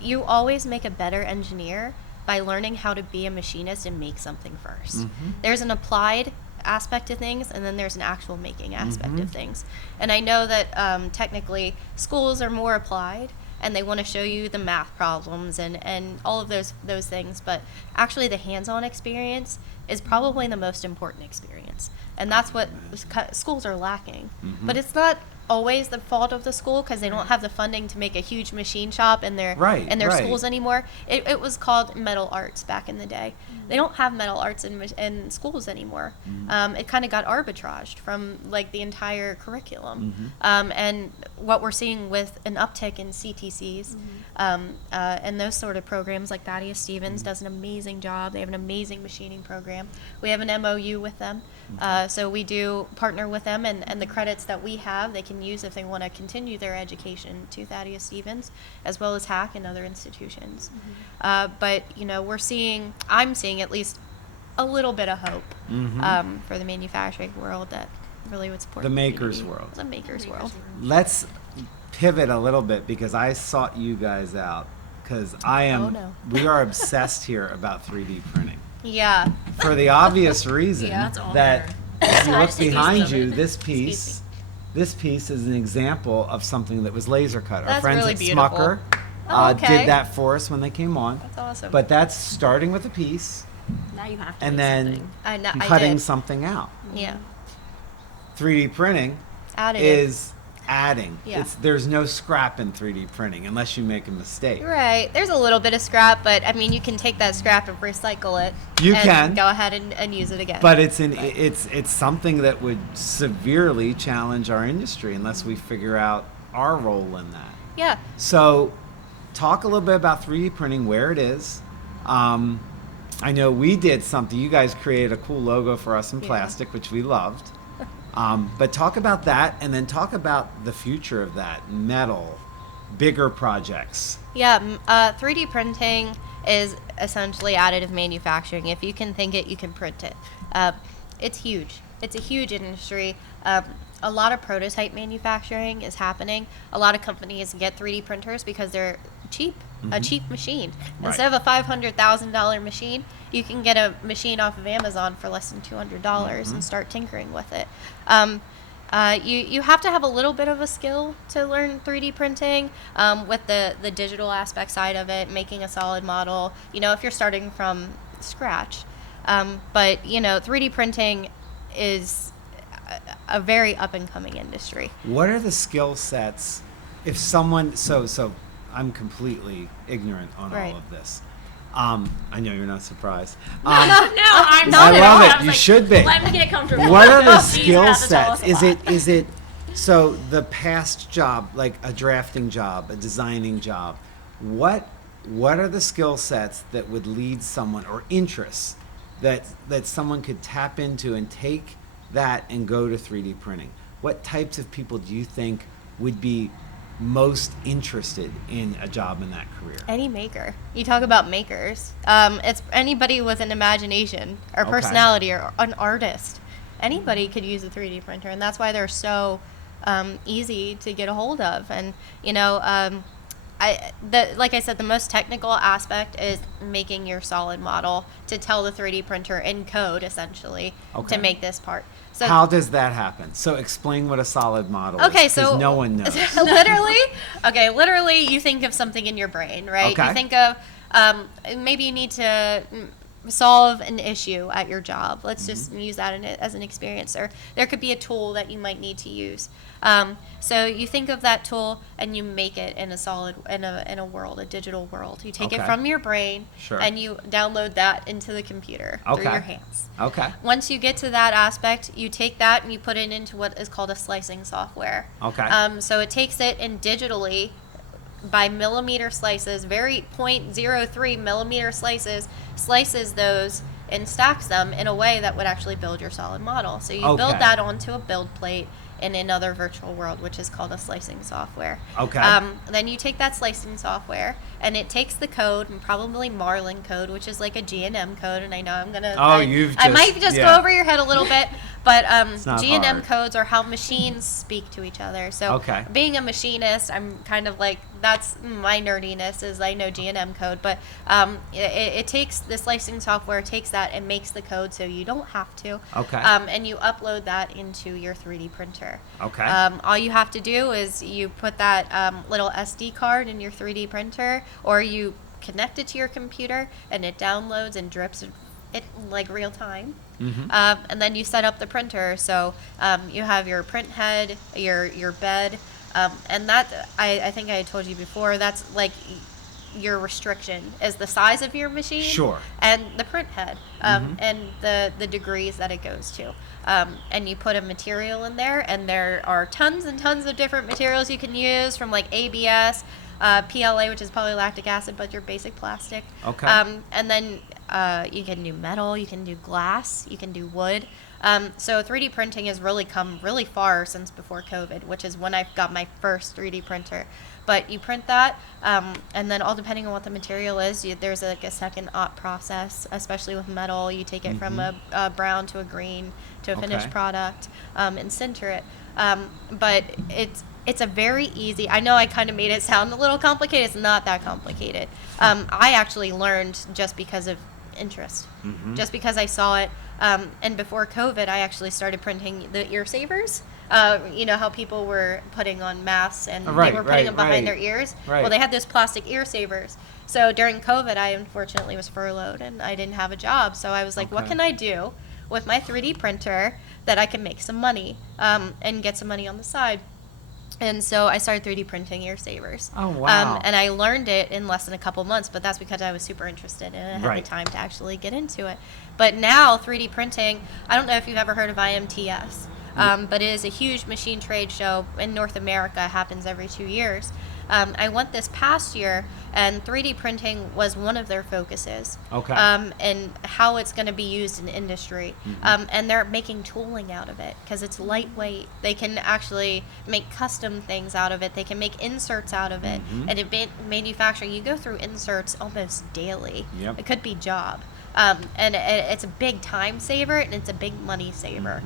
You always make a better engineer by learning how to be a machinist and make something first. There's an applied aspect to things, and then there's an actual making aspect of things. And I know that technically schools are more applied, and they want to show you the math problems and all of those things, but actually the hands-on experience is probably the most important experience, and that's what schools are lacking. But it's not always the fault of the school, because they don't have the funding to make a huge machine shop in their Right, right. schools anymore. It was called metal arts back in the day. They don't have metal arts in schools anymore. It kind of got arbitraged from like the entire curriculum. And what we're seeing with an uptick in CTCs and those sort of programs, like Thaddeus Stevens does an amazing job. They have an amazing machining program. We have an MOU with them. So we do partner with them, and the credits that we have, they can use if they want to continue their education to Thaddeus Stevens, as well as HAC and other institutions. But, you know, I'm seeing at least a little bit of hope for the manufacturing world that really would support The maker's community. world. The maker's world. Let's pivot a little bit because I sought you guys out because Oh, no. we are obsessed here about 3D printing Yeah. for the obvious reason Yeah, that's all that there. if you look Excuse me. behind you, Excuse this piece is an example of something that was laser cut. Our That's friends really at beautiful. Smucker Oh, okay. did that for us when they came on. That's awesome. But that's starting with a piece Now you have to and make then something. I cutting did. something out. Yeah. 3D printing Additive. is adding. Yeah. There's no scrap in 3D printing unless you make a mistake. Right. There's a little bit of scrap, but I mean, you can take that scrap and recycle it. You and can. go ahead and use it again. But it's something that would severely challenge our industry unless we figure out our role in that. yeah. So, talk a little bit about 3D printing, where it is. I know we did something. You guys created a cool logo for us in Yeah. plastic, which we loved. But talk about that, and then talk about the future of that, metal, bigger projects. Yeah, 3D printing is essentially additive manufacturing. If you can think it, you can print it. It's huge. It's a huge industry. A lot of prototype manufacturing is happening. A lot of companies get 3D printers because they're cheap, a cheap machine. Right. Instead of a $500,000 machine, you can get a machine off of Amazon for less than $200 and start tinkering with it. You have to have a little bit of a skill to learn 3D printing with the digital aspect side of it, making a solid model, if you're starting from scratch. But 3D printing is a very up-and-coming industry. What are the skill sets if someone, so I'm completely ignorant on Right. all of this. I know you're not surprised. No, I'm not not. at I love all. it. I was You like, should be. Let me get comfortable. What are the She's skill about to tell sets? us a lot. Is it so the past job, like a drafting job, a designing job? What are the skill sets that would lead someone, or interests that someone could tap into and take that and go to 3D printing? What types of people do you think would be most interested in a job in that career? Any maker. You talk about makers. It's anybody with an imagination or Okay. personality or an artist. Anybody could use a 3D printer, and that's why they're so easy to get a hold of. And like I said, the most technical aspect is making your solid model to tell the 3D printer in code, essentially, Okay. to make this part. So How does that happen? So explain what a solid model Okay, is, 'cause so no one knows. literally, you think of something in your brain, right? Okay. You think of maybe you need to solve an issue at your job. Let's just use that as an experience. Or there could be a tool that you might need to use. So you think of that tool and you make it in a world, a digital world. You take it Okay. from your brain Sure. and you download that into the computer through Okay. your hands. Okay. Once you get to that aspect, you take that and you put it into what is called a slicing software. Okay. So it takes it and digitally, by millimeter slices, very 0.03 millimeter slices those and stacks them in a way that would actually build your solid model. So you Okay. build that onto a build plate in another virtual world, which is called a slicing software. Okay. Then you take that slicing software, and it takes the code, and probably Marlin code, which is like a G&M code, and I know I'm gonna. Oh, I might just yeah. go over your head a little bit, but not G&M hard. codes are how machines speak to each other. So Okay. being a machinist, I'm kind of like, that's my nerdiness, is I know G&M code, but it takes the slicing software, takes that and makes the code so you don't have to. Okay. And you upload that into your 3D printer. Okay. All you have to do is you put that little SD card in your 3D printer, or you connect it to your computer, and it downloads and drips it like real time. And then you set up the printer. So you have your print head, your bed, and that I think I had told you before. That's like your restriction is the size of your machine, Sure. and the print head, and the degrees that it goes to. And you put a material in there, and there are tons and tons of different materials you can use, from like ABS, PLA, which is polylactic acid, but your basic plastic. Okay. And then you can do metal, you can do glass, you can do wood. So 3D printing has really come really far since before COVID, which is when I got my first 3D printer. But you print that, and then all depending on what the material is, there's like a second op process, especially with metal. You take it from a brown to a green to a finished Okay. product, and sinter it. But it's a very easy. I know I kind of made it sound a little complicated. It's not that complicated. I actually learned just because of interest, just because I saw it. And before COVID, I actually started printing the ear savers. You know how people were putting on masks and Right, they were putting them behind right, their ears? right. Well, they had those plastic ear savers. So during COVID, I unfortunately was furloughed and I didn't have a job. So I was like, what Okay. can I do with my 3D printer that I can make some money and get some money on the side? And so I started 3D printing ear savers. Oh, wow. And I learned it in less than a couple months, but that's because I was super interested and I had Right. the time to actually get into it. But now 3D printing, I don't know if you've ever heard of IMTS, but it is a huge machine trade show in North America. It happens every 2 years. I went this past year, and 3D printing was one of their focuses. Okay. And how it's going to be used in industry. And they're making tooling out of it because it's lightweight. They can actually make custom things out of it. They can make inserts out of it. And in manufacturing, you go through inserts almost daily. Yep. It could be job. And it's a big time saver, and it's a big money saver.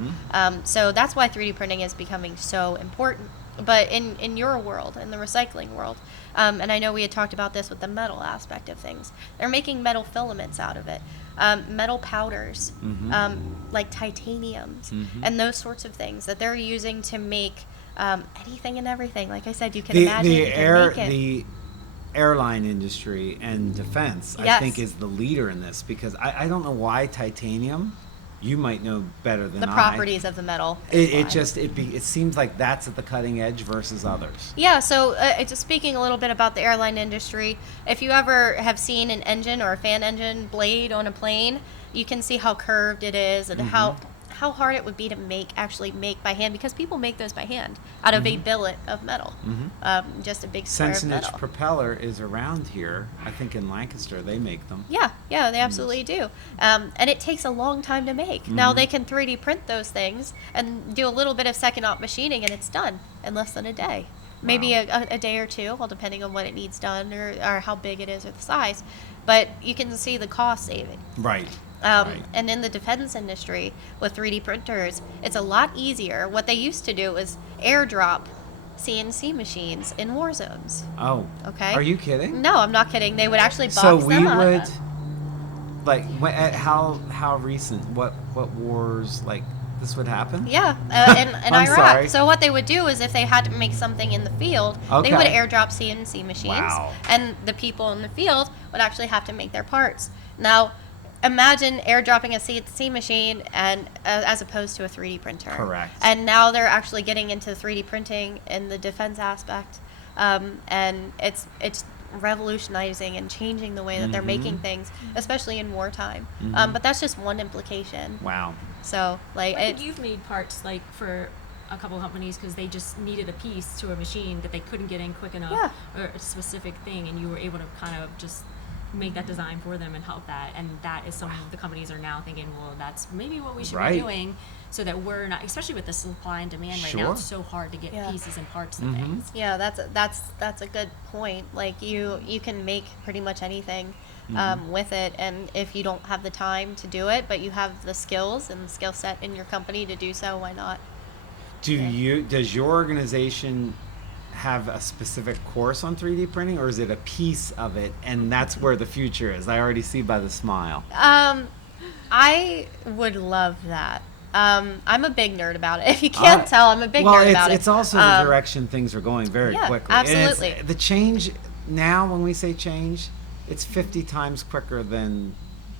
So that's why 3D printing is becoming so important. But in your world, in the recycling world, and I know we had talked about this with the metal aspect of things, they're making metal filaments out of it, metal powders, like titaniums, and those sorts of things that they're using to make anything and everything. Like I said, you can imagine you can make it. The airline industry and defense, I think, is the leader in this, because I don't know why titanium. You might know better than the properties of the metal. It seems like that's at the cutting edge versus others. Yeah, so it's speaking a little bit about the airline industry. If you ever have seen an engine or a fan engine blade on a plane, you can see how curved it is and how hard it would be to actually make by hand, because people make those by hand out of a billet of metal, just a big square of metal. Sentinel propeller is around here. I think in Lancaster they make them. Yeah, they absolutely do. And it takes a long time to make. Now they can 3D print those things and do a little bit of second op machining, and it's done in less than a day. Maybe a day or two, well, depending on what it needs done or how big it is or the size. But you can see the cost saving. Right. And in the defense industry with 3D printers, it's a lot easier. What they used to do was airdrop CNC machines in war zones. Oh. Okay. Are you kidding? No, I'm not kidding. They would actually box So them we up. would, like, how recent? What wars, like, this would happen? Yeah, in I'm Iraq. sorry. So what they would do is if they had to make something in the field, Okay. they would airdrop CNC machines. Wow. And the people in the field would actually have to make their parts. Now, imagine airdropping a CNC machine and as opposed to a 3D printer. Correct. And now they're actually getting into 3D printing in the defense aspect, and it's revolutionizing and changing the way that they're making things, especially in wartime. But that's just one implication. Wow. So I think you've made parts like for a couple companies because they just needed a piece to a machine that they couldn't get in quick enough, or a specific thing, and you were able to kind of just make that design for them and help that. And that is something the companies are now thinking, well, that's maybe what we should be doing, so that we're not, especially with the supply and demand right now, it's so hard to get pieces and parts and things. Yeah, that's a good point. Like you can make pretty much anything with it, and if you don't have the time to do it, but you have the skills and the skill set in your company to do so, why not? Does your organization have a specific course on 3D printing, or is it a piece of it, and that's where the future is? I already see by the smile. I would love that. I'm a big nerd about it. If you can't tell, I'm a big nerd about it. It's also the direction things are going very quickly. Absolutely. And the change now, when we say change, it's 50 times quicker than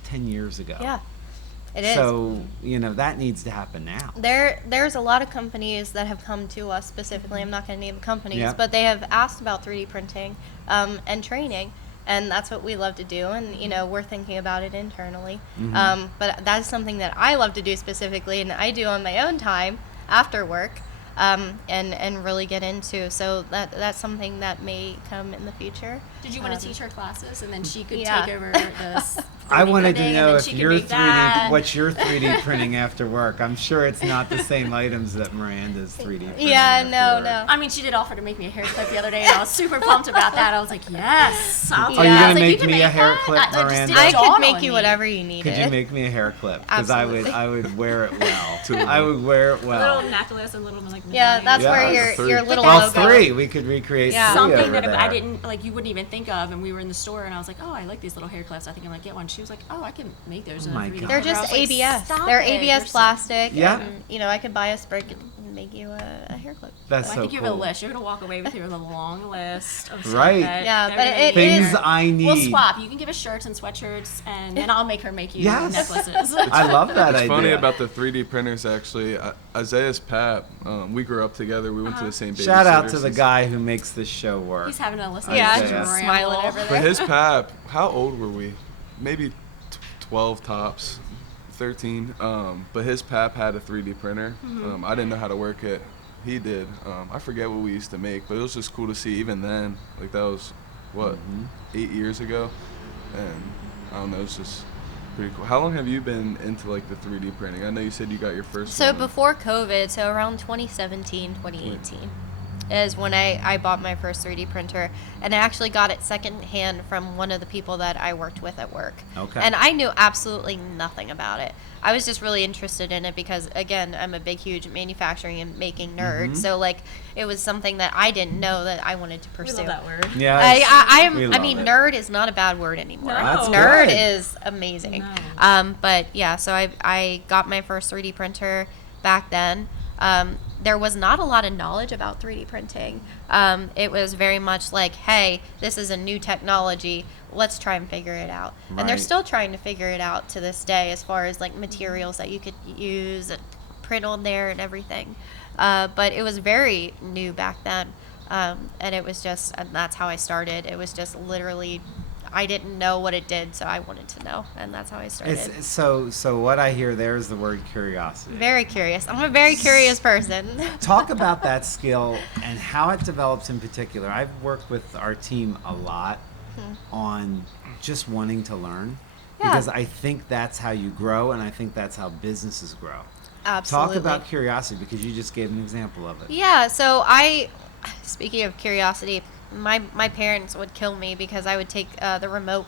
10 years ago. Yeah, it is. So, that needs to happen now. There's a lot of companies that have come to us specifically. I'm not going to name companies, but they have asked about 3D printing and training, and that's what we love to do. And we're thinking about it internally. But that's something that I love to do specifically, and I do on my own time after work, and really get into. So that's something that may come in the future. Did you want to teach her classes, and then she could take over the? I wanted to know if you're what you're 3D printing after work. I'm sure it's not the same items that Miranda's 3D printing. Yeah, no. I mean, she did offer to make me a hair clip the other day, and I was super pumped about that. I was like, yes. Are you going to make me a hair clip, Miranda? I could make you whatever you needed. Could you make me a hair clip? Because I would wear it well. I would wear it well. A little necklace, a little like. That's where your little logo. Well, 3. We could recreate 3 something over that there. I didn't you wouldn't even think of, and we were in the store, and I was like, oh, I like these little hair clips. I think I might get one. She was like, oh, I can make those. Oh my God. They're just ABS. They're ABS plastic. Yeah. And, I could buy a sprig and make you a hair clip. That's I so think you cool. have a list. You're gonna walk away with your long list of stuff. Right. But things I need. We'll swap. You can give us shirts and sweatshirts, and then I'll make her make you necklaces. I love that idea. It's funny about the 3D printers, actually. Isaiah's Pap, we grew up together. We went to the same babysitter. Shout out to the guy who makes this show work. He's having a listen. Smiling over there. But his Pap, how old were we? Maybe 12 tops, 13. But his Pap had a 3D printer. I didn't know how to work it. he did. I forget what we used to make, but it was just cool to see. Even then, like that was what 8 years ago, and I don't know, it's just pretty cool. How long have you been into like the 3D printing? I know you said you got your first So one. before COVID, so around 2017, 2018 is when I bought my first 3D printer, and I actually got it secondhand from one of the people that I worked with at work. Okay. And I knew absolutely nothing about it. I was just really interested in it because, again, I'm a big, huge manufacturing and making nerd. So, like, it was something that I didn't know that I wanted to We pursue. love that word. Yeah. I love mean, it. nerd is not a bad word anymore. No. That's Nerd good. is amazing. No. But yeah, so I got my first 3D printer back then. There was not a lot of knowledge about 3D printing. It was very much like, hey, this is a new technology. Let's try and figure it out. And they're Right. still trying to figure it out to this day as far as like materials that you could use and print on there and everything. But it was very new back then. And it was just, and that's how I started. It was just literally, I didn't know what it did, so I wanted to know. And that's how I started. It's, so what I hear there is the word curiosity. Very curious. I'm a very curious person. Talk about that skill and how it develops in particular. I've worked with our team a lot on just wanting to learn Yeah. because I think that's how you grow, and I think that's how businesses grow. Absolutely. Talk about curiosity because you just gave an example of it. Yeah, so speaking of curiosity, my parents would kill me because I would take the remote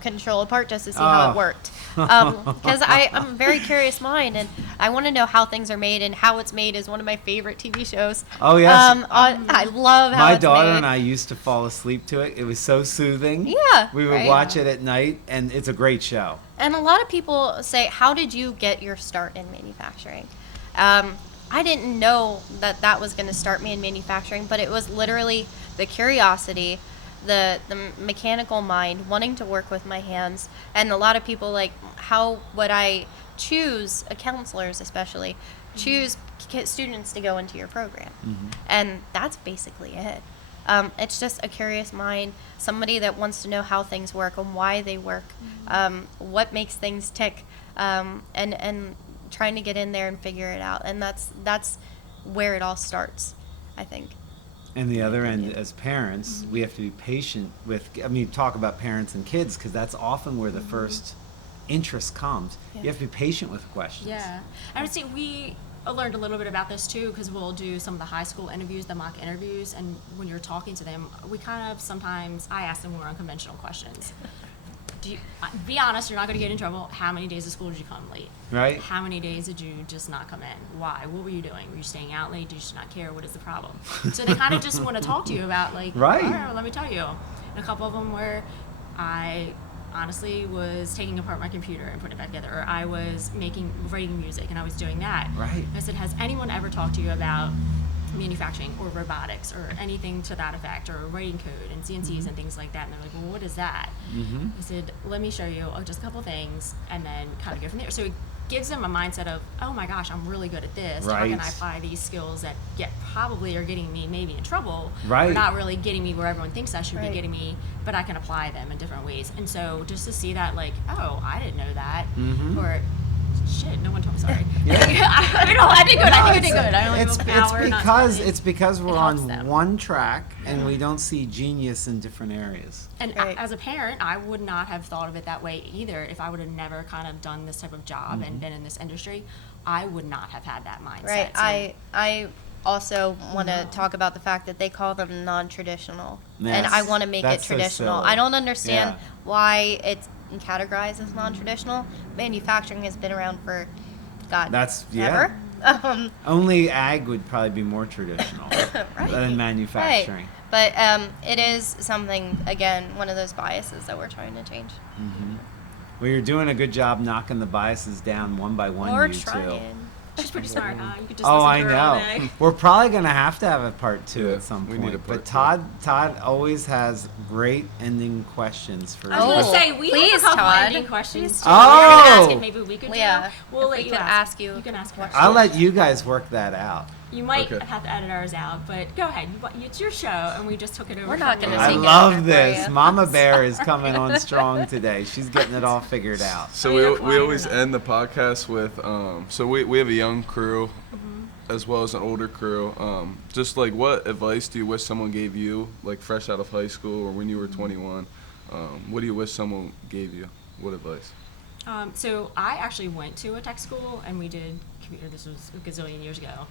control apart just to see how Oh. it worked. Because I'm a very curious mind, and I want to know how things are made, and How It's Made is one of my favorite TV shows. Oh, yes. I love how My it's daughter made. and I used to fall asleep to it. It was so soothing. Yeah, We would right. watch it at night, and it's a great show. And a lot of people say, how did you get your start in manufacturing? I didn't know that was going to start me in manufacturing, but it was literally the curiosity, the mechanical mind, wanting to work with my hands. And a lot of people, like, how would I choose, counselors especially, choose students to go into your program? And that's basically it. It's just a curious mind, somebody that wants to know how things work and why they work, what makes things tick, and trying to get in there and figure it out. And that's where it all starts, I think. And the other end, as parents, we have to be patient with, talk about parents and kids because that's often where the first interest comes. Yeah. You have to be patient with questions. Yeah. I would say we learned a little bit about this too because we'll do some of the high school interviews, the mock interviews, and when you're talking to them, we kind of sometimes, I ask them more unconventional questions. Be honest, you're not going to get in trouble. How many days of school did you come late? Right? How many days did you just not come in? Why? What were you doing? Were you staying out late? Did you just not care? What is the problem? So they kind of just want to talk to you about, like, Right. all right, well, let me tell you. And a couple of them were, I honestly was taking apart my computer and putting it back together, or I was writing music and I was doing that. Right. I said, has anyone ever talked to you about manufacturing or robotics or anything to that effect, or writing code and CNCs and things like that? And they're like, well, what is that? I said, let me show you just a couple things and then kind of go from there. So it gives them a mindset of, oh my gosh, I'm really good at this. How Right. can I apply these skills that probably are getting me maybe in trouble, Right. or not really getting me where everyone thinks I should Right. be getting me, but I can apply them in different ways. And so just to see that, like, oh, I didn't know that, or shit, no one told me. Sorry. I did good. I think I did good. I only moved an hour. It's because we're It helps on them. one track and we don't see genius in different areas. And Right. as a parent, I would not have thought of it that way either. If I would have never kind of done this type of job and been in this industry, I would not have had that mindset. Right. So- I also want to talk about the fact that they call them non-traditional, Yes. and I want to make That's it so traditional. silly. I don't understand Yeah. why it's categorized as non-traditional. Manufacturing has been around for, God, That's- ever. Only ag would probably be more traditional Right. than manufacturing. But it is something, again, one of those biases that we're trying to change. Well, you're doing a good job knocking the biases down one by one, Or you two. She's pretty smart, huh? You could just Oh, listen I to her all know. day. We're probably gonna have to have a part two Yeah, at some we point. need a part But Todd always has great ending questions for I was Oh, going to say, we please, have a couple Todd. ending questions. Please, too. Todd. We were gonna ask Oh! it, maybe we could do. Yeah. We'll If let we you could ask. ask you You can ask questions. questions. I'll let you guys work that out. You might Okay. have to edit ours out, but go ahead. It's your show, and we just took it over. We're not from gonna you. I take it over love for this. you. Mama Bear is coming on strong today. She's getting it all figured out. So Are you we applying or always not? end the podcast with so we have a young crew, as well as an older crew. Just like, what advice do you wish someone gave you, like fresh out of high school or when you were 21? What do you wish someone gave you? What advice? So I actually went to a tech school and we did computer. This was a gazillion years ago.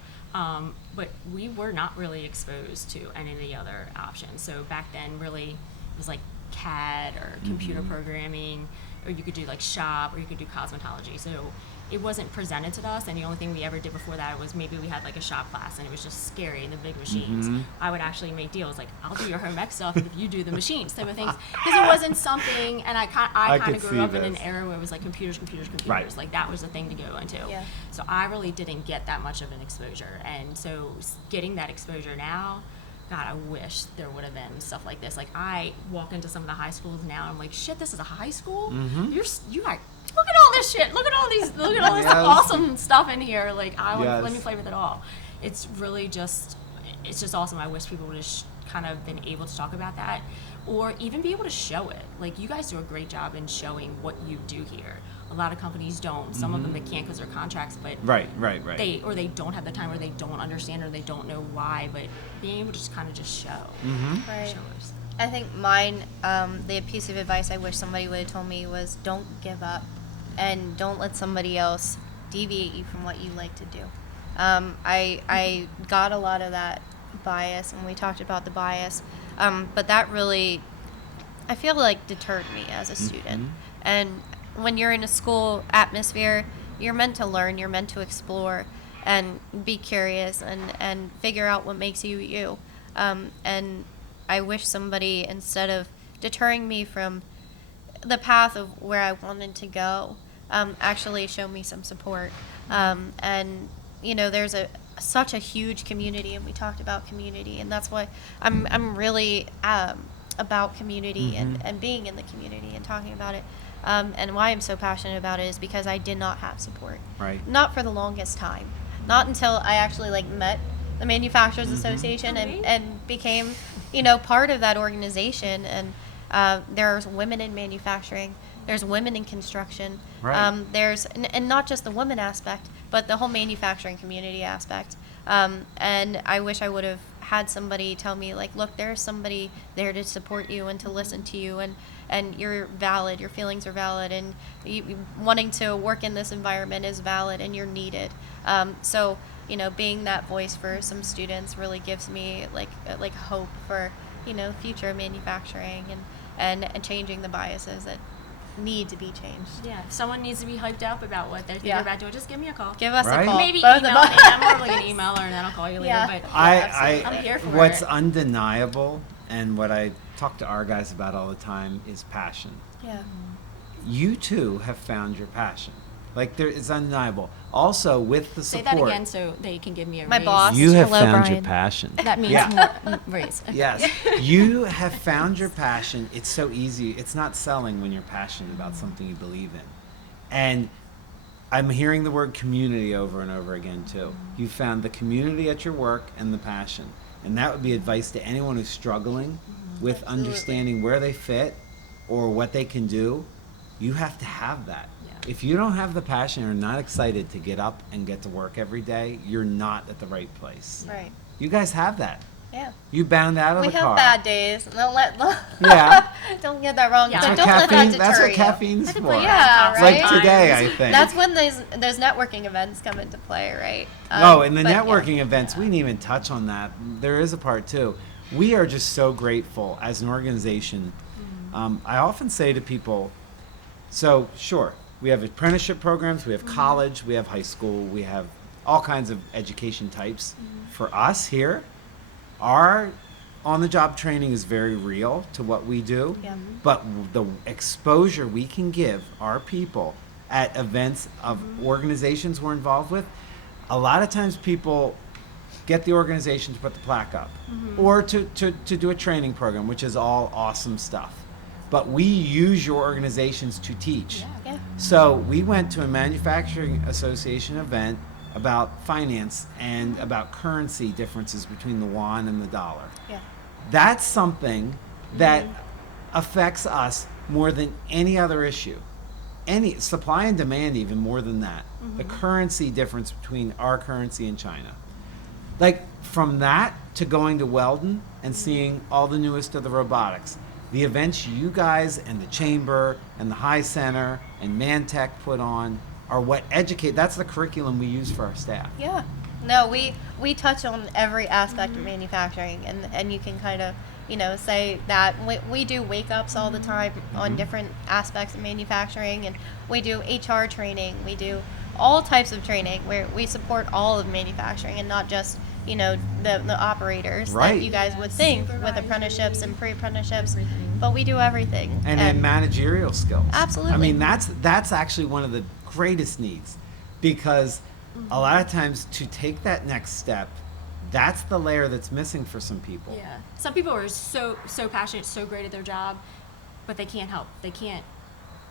But we were not really exposed to any of the other options. So back then, really, it was like CAD or computer programming, or you could do like shop, or you could do cosmetology. So it wasn't presented to us, and the only thing we ever did before that was maybe we had like a shop class, and it was just scary, the big machines. I would actually make deals like, I'll do your home ec stuff if you do the machines type of things, because it wasn't something, and I kind of grew up in an era where it was like computers, Right. like that was the thing to go into. Yeah. So I really didn't get that much of an exposure, and so getting that exposure now, God, I wish there would have been stuff like this. Like, I walk into some of the high schools now, and I'm like, shit, this is a high school? You are, look at all this shit. Look at all this Yes. awesome stuff in here. Like, let me Yes. play with it all. It's really just, it's just awesome. I wish people would have kind of been able to talk about that, or even be able to show it. Like, you guys do a great job in showing what you do here. A lot of companies don't. Some of them they can't because they're contracts, but Right. they don't have the time, or they don't understand, or they don't know why. But being able to just kind of just show. Right. Show us. I think mine, the piece of advice I wish somebody would have told me was, don't give up, and don't let somebody else deviate you from what you like to do. I got a lot of that bias when we talked about the bias, but that really, I feel like, deterred me as a student. And when you're in a school atmosphere, you're meant to learn, you're meant to explore, and be curious, and figure out what makes you you. And I wish somebody, instead of deterring me from the path of where I wanted to go, actually show me some support. And you know, there's such a huge community, and we talked about community, and that's why I'm really about community and being in the community and talking about it. And why I'm so passionate about it is because I did not have support. Right. Not for the longest time. Not until I actually met the Manufacturers Association and became, part of that organization. And there's women in manufacturing. There's women in construction. Right. There's and not just the women aspect, but the whole manufacturing community aspect. And I wish I would have had somebody tell me, like, look, there's somebody there to support you and to listen to you, and you're valid, your feelings are valid, and you wanting to work in this environment is valid, and you're needed. So, being that voice for some students really gives me like hope for, future manufacturing and changing the biases that need to be changed. Yeah, if someone needs to be hyped up about what they're thinking about doing, just give me a call. Give us Right. a call. Maybe Both email of me. us. I'm more like an emailer, and then I'll call you later. Yeah. But absolutely. I'm here for what's it. undeniable, and what I talk to our guys about all the time, is passion. Yeah. You too have found your passion. Like, it's undeniable. Also, with the Say support. that again so they can give me a My raise. boss. You have Hello, found Brian. your passion. That means Yeah. more raise. Yes. You have found your passion. It's so easy. It's not selling when you're passionate about something you believe in. And I'm hearing the word community over and over again, too. You found the community at your work and the passion. And that would be advice to anyone who's struggling with Absolutely. understanding where they fit or what they can do. You have to have that. Yeah. If you don't have the passion or not excited to get up and get to work every day, you're not at the right place. Right. You guys have that. Yeah. You bound out of We the have car. bad days. Yeah. Don't get that wrong. Yeah. But That's don't what let that deter That's what you. caffeine's I could for. play Yeah, that right? Like today, I think. That's when those networking events come into play, right? And the but yeah. networking events, we didn't even touch on that. There is a part too. We are just so grateful as an organization. I often say to people, so sure, we have apprenticeship programs, we have college, we have high school, we have all kinds of education types. For us here, our on-the-job training is very real to what we do. Yeah. But the exposure we can give our people at events of organizations we're involved with, a lot of times people get the organization to put the plaque up or to do a training program, which is all awesome stuff. But we use your organizations to teach. Yeah. So we went to a manufacturing association event about finance and about currency differences between the yuan and the dollar. Yeah. That's something that affects us more than any other issue. Any supply and demand, even more than that. The currency difference between our currency and China. Like from that to going to Weldon and seeing all the newest of the robotics, the events you guys and the chamber and the High Center and Mantech put on are what educate. That's the curriculum we use for our staff. Yeah. No, we touch on every aspect of manufacturing, and you can kind of, say that we do wake-ups all the time on different aspects of manufacturing, and we do HR training. We do all types of training where we support all of manufacturing and not just, the operators Right. that you guys would think with apprenticeships and pre-apprenticeships, but we do everything. And then managerial skills. Absolutely. I mean, that's actually one of the greatest needs, because a lot of times to take that next step, that's the layer that's missing for some people. Yeah. Some people are so passionate, so great at their job, but they can't help. They can't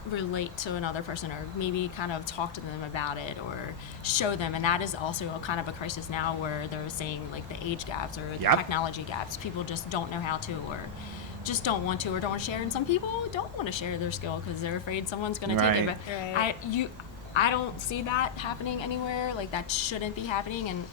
relate to another person, or maybe kind of talk to them about it or show them. And that is also a kind of a crisis now, where they're saying like the age gaps or the Yep. technology gaps. People just don't know how to, or just don't want to, or don't want to share. And some people don't want to share their skill because they're afraid someone's going to take it. Right. But Right. I don't see that happening anywhere. Like, that shouldn't be happening. And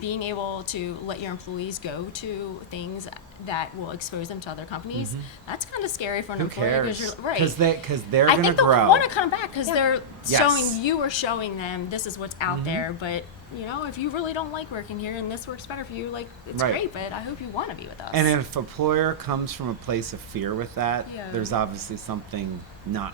being able to let your employees go to things that will expose them to other companies, that's kind of scary for an Who employer. cares? Right. Because they're I going to think they'll grow. want to come back because they're Yes. showing you or showing them this is what's out there. But if you really don't like working here and this works better for you, like, it's Right. great. But I hope you want to be with us. And if an employer comes from a place of fear with that, Yeah. there's obviously something not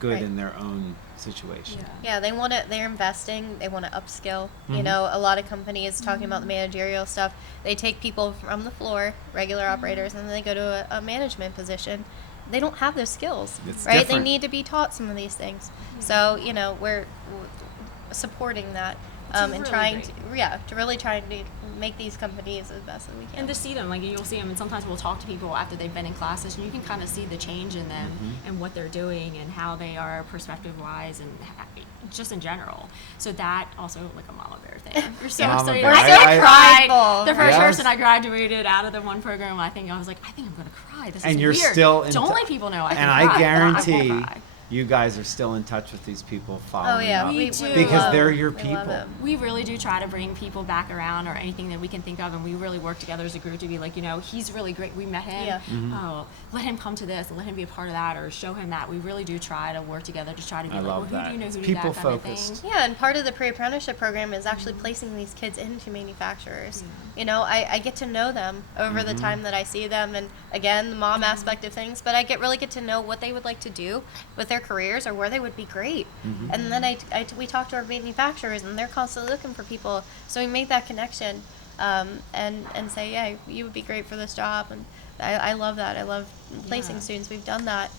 good Right. in their own situation. Yeah, they're investing, they want to upskill. Mm-hmm. A lot of companies talking about the managerial stuff, they take people from the floor, regular operators, and then they go to a management position. They don't have those skills, It's right? different. They need to be taught some of these things. So, we're supporting that and really trying great. to really try to make these companies as best as we can. And to see them, like, you'll see them, and sometimes we'll talk to people after they've been in classes, and you can kind of see the change in them and what they're doing and how they are perspective-wise and just in general. So that also, like, a mama bear thing. We're so Mama excited. bear. I cried. prideful. The first Yes. person I graduated out of the one program, I was like, I think I'm going to cry. This And is you're weird. still in Don't tou- let people know I can And cry. I won't guarantee cry. you guys are still in touch with these people following yeah, up. We we do. Because love- they're your we love people. them. We really do try to bring people back around, or anything that we can think of, and we really work together as a group to be like, he's really great. We met him. Yeah. Oh, let him come to this, and let him be a part of that, or show him that. We really do try to work together to try to be I like, love well, that. who do you know It's who did that kind of people-focused. thing? Yeah, and part of the pre-apprenticeship program is actually placing these kids into manufacturers. I get to know them over the time that I see them, and again, the mom aspect of things, but I really get to know what they would like to do with their careers, or where they would be great. And then we talk to our manufacturers, and they're constantly looking for people, so we make that connection, and say, yeah, you would be great for this job, and I love that. I love placing Yeah. students. We've done that.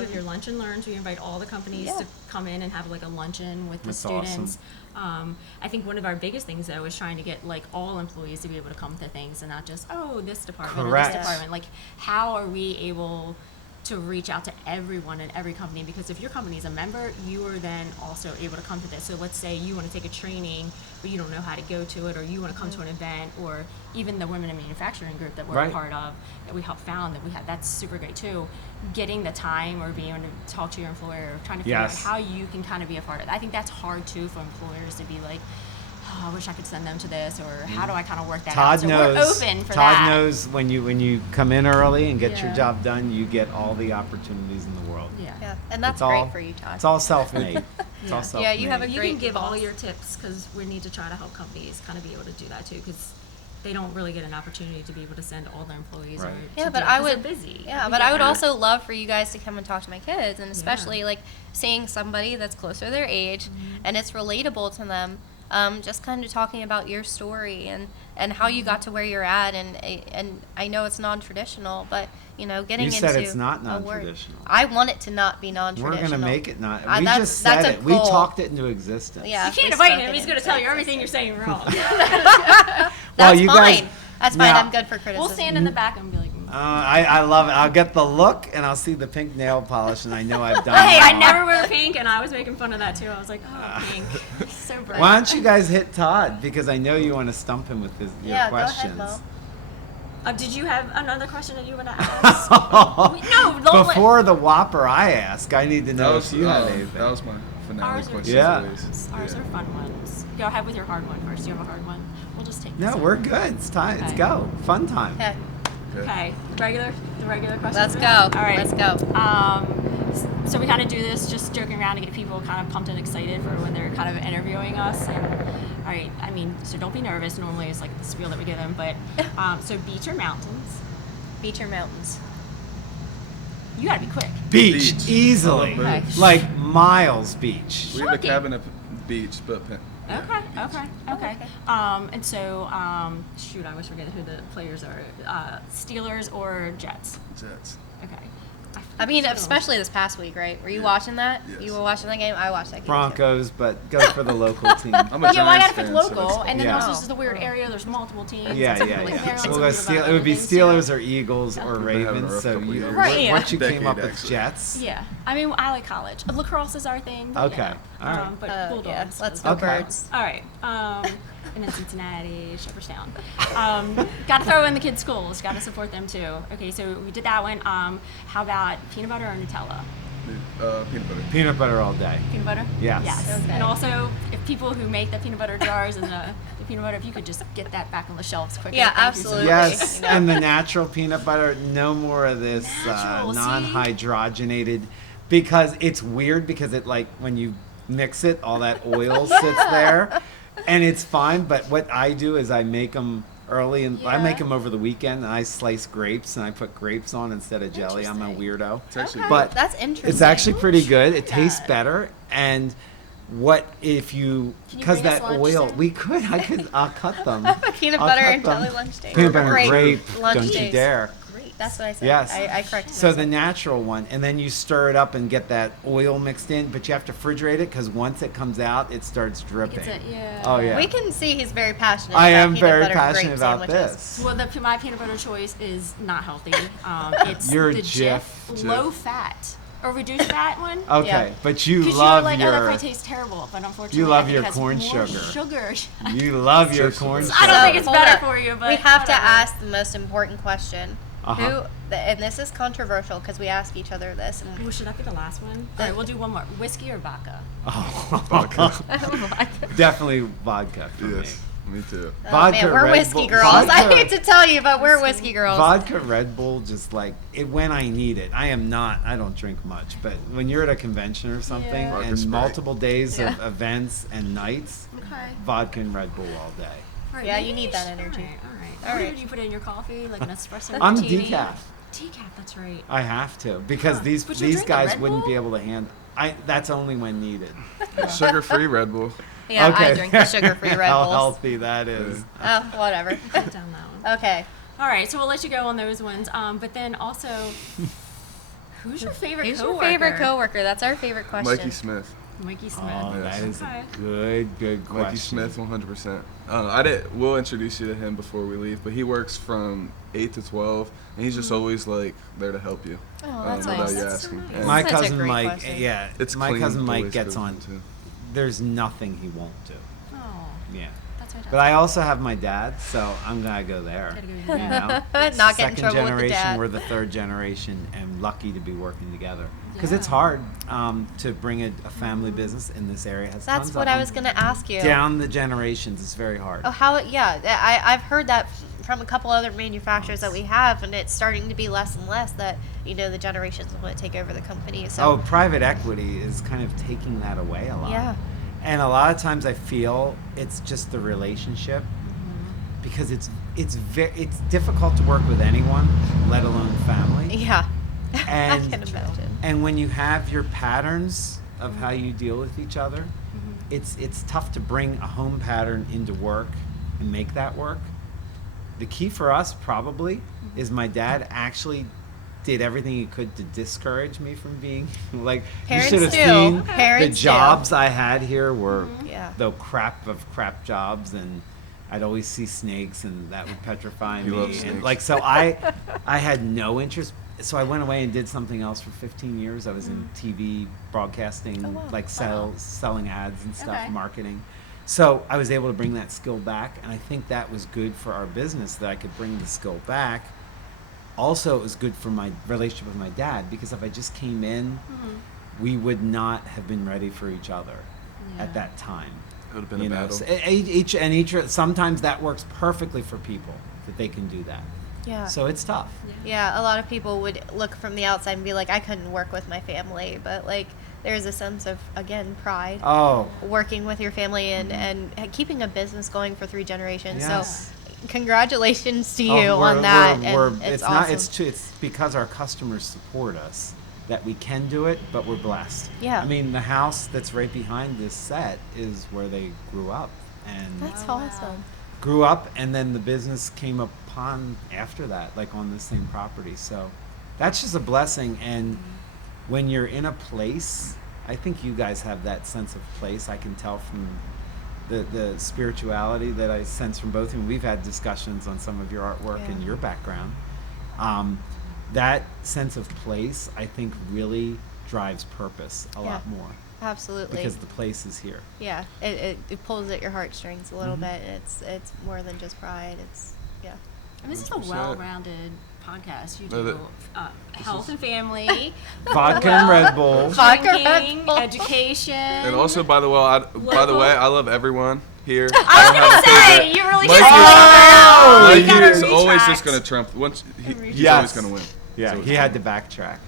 With your lunch and learns, we invite all the companies Yeah. to come in and have like a luncheon with the That's awesome. students. I think one of our biggest things, though, is trying to get like all employees to be able to come to things, and not just, this department or Correct. this department. Like, how are we able to reach out to everyone in every company? Because if your company is a member, you are then also able to come to this. So let's say you want to take a training, but you don't know how to go to it, or you want to come to an event, or even the Women in Manufacturing group that we're Right. a part of, that we helped found, that's super great too. Getting the time, or being able to talk to your employer, or trying to figure Yes. out how you can kind of be a part of it. I think that's hard too for employers to be like, I wish I could send them to this, or how do I kind of work that out? Todd So knows. we're open for Todd that. knows when you come in early and get your Yeah. job done, you get all the opportunities in the world. Yeah. Yeah, and that's It's all- great for you, Todd. It's all self-made. It's all Yeah. self-made. Yeah, you have a You great can give all boss. your tips, because we need to try to help companies kind of be able to do that too, because they don't really get an opportunity to be able to send all their employees. Right. Or Yeah, to but do it, I 'cause would. they're busy. Yeah, We but get I would that. also love for you guys to come and talk to my kids, and especially like seeing somebody that's closer to their age, and it's relatable to them. Just kind of talking about your story and how you got to where you're at, and I know it's non-traditional, but getting You said into it's not a word- non-traditional. I want it to not be We're non-traditional. gonna make it not. Uh, We that's- just said that's a it. We goal. talked it into existence. Yeah, You can't we invite spoke him. it He's going to into tell you existence. everything you're saying wrong. Well, That's you fine. guys- That's fine. now- I'm good for criticism. We'll stand in the back and be like, I love it. I'll get the look and I'll see the pink nail polish, and I know I've done. hey, I wrong. never wear pink, and I was making fun of that too. I was like, oh, pink. So bright. Why don't you guys hit Todd, because I know you want to stump him with your Yeah, questions. go ahead, Mo. Did you have another question that you want to ask? No, don't let- Before the Whopper I ask, I need to That know was, if you had that anything. was my finale Ours are questions. Yeah. Always. Ours Yeah. are fun ones. Go ahead with your hard one first. Do you have a hard one? We'll just take this No, one. we're good. It's time. Let's Okay. go. Fun time. Okay, Okay, the regular questions. let's first? go. All right. Let's go. So we kind of do this just joking around to get people kind of pumped and excited for when they're kind of interviewing us. And all right, I mean, so don't be nervous. Normally it's like the spiel that we give them, but so beach or mountains? Beach or mountains? You gotta be quick. Beach, Beach. easily. Oh, Okay. Like miles beach. We have a Shocking. cabin at beach, but Okay. okay. And so, shoot, I always forget who the players are. Steelers or Jets? Jets. Okay. I mean, especially this past week, right? Were you watching that? Yes. You were watching that game? I watched that game. too. Broncos, but go for the local team. I'm a Yeah, well, I Giants gotta pick fan, local, so that's and then Yeah. also this is a weird area. There's multiple teams. Yeah, and some yeah, people like yeah. Maryland, So some we'll go people about it would be other things, too. Steelers or Eagles or They've been having a Ravens. rough So couple you, years. Right, yeah. once you came Decade, up with actually. Jets. Yeah, I mean, I like college. Lacrosse is our thing. But Okay, yeah. all right. But Bulldogs. Yeah, let's is- go Okay. Birds. All right. And then Cincinnati, Shepherdstown. Got to throw in the kids' schools. Got to support them too. Okay, so we did that one. How about peanut butter or Nutella? Peanut butter. Peanut butter all day. Peanut butter? Yes. Yes. Okay. And also, if people who make the peanut butter jars and the peanut butter, if you could just get that back on the shelves quicker. Yeah, thank you so absolutely. much. Yes, You know? and the natural peanut butter. No more of this Natural, see? non-hydrogenated, because it's weird because it like when you mix it, all that oil sits there, and it's fine. But what I do is I make them early, and I make Yeah. them over the weekend, and I slice grapes and I put grapes on instead of jelly. I'm a weirdo. It's actually Okay, But that's interesting. It's actually pretty good. It Yeah. tastes better. And what if you, Can you because bring us that lunch oil, soon? we could, I'll cut them. Peanut I'll butter cut and them. jelly lunch day. Peanut butter and Great. grape, Lunch don't you days. dare. Great. That's what I said. Yes. I corrected So the myself. natural one, and then you stir it up and get that oil mixed in, but you have to refrigerate it because once it comes out, it starts dripping. It's a, yeah. Oh yeah. We can see he's very passionate I about am peanut very butter and passionate grape about sandwiches. this. Well, my peanut butter choice is not healthy. It's You're the Jif. low fat or reduced fat one. Okay, Yeah. but you Because love you're like, your, oh, that probably tastes terrible, but unfortunately, you love I think your it has corn more sugar. sugar. you love your Seriously. corn I sugar. don't think it's hold better up. for you, but we have to whatever. ask the most important question. Uh-huh. And this is controversial because we ask each other this. And Well, should that be the last one? All right, we'll do one more. Whiskey or vodka? Oh. Definitely vodka for Yes, me too. oh, Vodka, man, we're Red whiskey Bull- girls. I vodka- hate to tell you, but we're whiskey girls. Vodka Red Bull, just like it when I need it. I don't drink much, but when you're at a convention or something Yeah. Vodka and Sprite. multiple days Yeah. of events and nights, Okay. vodka and Red Bull all day. All right, Yeah, maybe you need that energy. All right. All What right. do you put in your coffee? Like an espresso I'm martini? decaf. Decaf, that's right. I have to because Huh. these But you these drink the guys Red wouldn't Bull? be able to handle. That's only when needed. Sugar-free Red Bull. Yeah, okay. I drink the sugar-free Red How Bulls. healthy that is. Oh, whatever. Put down that one. Okay. All right, so we'll let you go on those ones. But then also, who's your favorite Who's coworker? your favorite coworker? That's our favorite question. Mikey Smith. Mikey Smith. Oh, Yes. that is Okay. a good question. Mikey Smith, 100%. We'll introduce you to him before we leave, but he works from 8 to 12, and he's just always like there to help you. Oh, that's without nice. you That's so asking. nice. And My That's a cousin great Mike, question. yeah, it's my clean cousin Mike boys gets goes on. too. There's nothing he won't do. Oh, Yeah. that's fantastic. But I also have my dad, so I'm gonna go there. Gotta go You with know, Not It's the get in second trouble with the generation. dad. We're the third generation, and lucky to be working together. Because it's Yeah. hard to bring a family business in this area. Has That's tons what of I them. was gonna ask you. Down the generations, it's very hard. Oh, how? Yeah, I've heard that from a couple other manufacturers that we have, and it's starting to be less and less that the generations want to take over the company. So Oh, private equity is kind of taking that away a lot. Yeah. And a lot of times I feel it's just the relationship because it's difficult to work with anyone, let alone family. yeah, I And can imagine. and when you have your patterns of how you deal with each other, it's tough to bring a home pattern into work and make that work. The key for us probably is my dad actually did everything he could to discourage me from being like Parents you should have do. seen Parents the do. jobs I had here were Yeah. the crap of crap jobs, and I'd always see snakes and that would petrify You me, love and snakes. like so I had no interest, so I went away and did something else for 15 years. I was in TV broadcasting, Oh, wow. like selling ads and stuff, Okay. marketing. So I was able to bring that skill back, and I think that was good for our business that I could bring the skill back. Also, it was good for my relationship with my dad, because if I just came in we would not have been ready for each other at that time. It would have been a battle. Sometimes that works perfectly for people, that they can do that. Yeah. So it's tough. Yeah, a lot of people would look from the outside and be like, I couldn't work with my family. But, like, there's a sense of, again, pride. Oh. Working with your family and keeping a business going for 3 generations. Yes. So, congratulations to you Oh, on that. It's awesome. It's because our customers support us that we can do it, but we're blessed. Yeah. I mean, the house that's right behind this set is where they grew up. And That's wow. awesome. grew up, and then the business came upon after that, like on the same property. So that's just a blessing. And when you're in a place, I think you guys have that sense of place. I can tell from the spirituality that I sense from both of you. We've had discussions on some of your artwork and your background. That sense of place, I think, really drives purpose a lot more. Absolutely. Because the place is here. Yeah, it pulls at your heartstrings a little bit. It's more than just pride. And this is a 100%. well-rounded podcast. You No, do health and family, Vodka and Red Bull. Vodka, Red drinking, Bull. education. And also, by the way, I love everyone here. I was gonna say, you really Mikey, just Mikey you gotta is always retract. just gonna trump. He's Yes. always gonna win. Yeah, So he had to backtrack.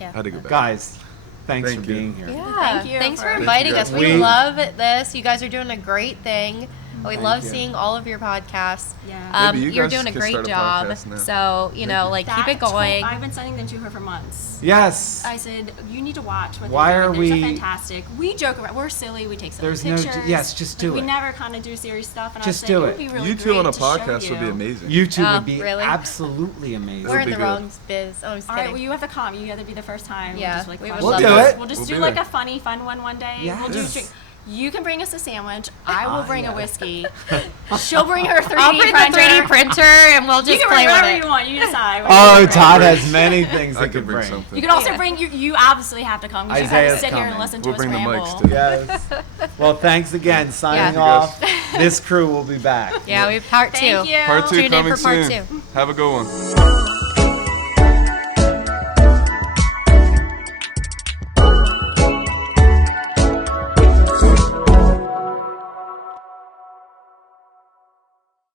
Yeah. had to go back. Guys, thanks Thank for you. being here. Yeah. Thank you Thanks for for- inviting Thank us. you We guys. love this. You guys are doing a great thing. We Thank love you. seeing all of your podcasts. Yeah. Maybe you You're guys doing a can great start a job. podcast now. So, you know, like, keep it going. I've been sending them to her for months. Yes. I said, you need to watch what Why they're are doing. They're we- so fantastic. We joke around. We're silly. We take silly There's no- pictures. yes, just do We it. never kind of do serious stuff. And Just I said, do it it. would be really You two on a great to show podcast would be you. amazing. You two Oh, would be really? absolutely amazing. We're in be the good. wrong biz. Oh, I'm just All right, kidding. well, you have to come. You have to be the first time. Yeah, just, like, we would crush We'll love do that. it. We'll just We'll do be like there. a funny, fun one day. Yes. We'll do a drink. You can bring us a sandwich. I will bring yeah. a whiskey. She'll bring her 3D I'll bring printer. the 3D printer and we'll You just can play bring whatever with you it. want. You decide. Oh, Todd has many things I he could could bring bring. something. You can also Yeah. bring. You obviously have to come. You have to Isaiah's sit here and coming. listen to We'll us bring the ramble. mics too. Yes. Well, thanks again. Signing Yeah. off. This crew will be back. Yeah, we have part 2. Thank you. Part 2 Tune in coming for part soon. 2. Have a good one.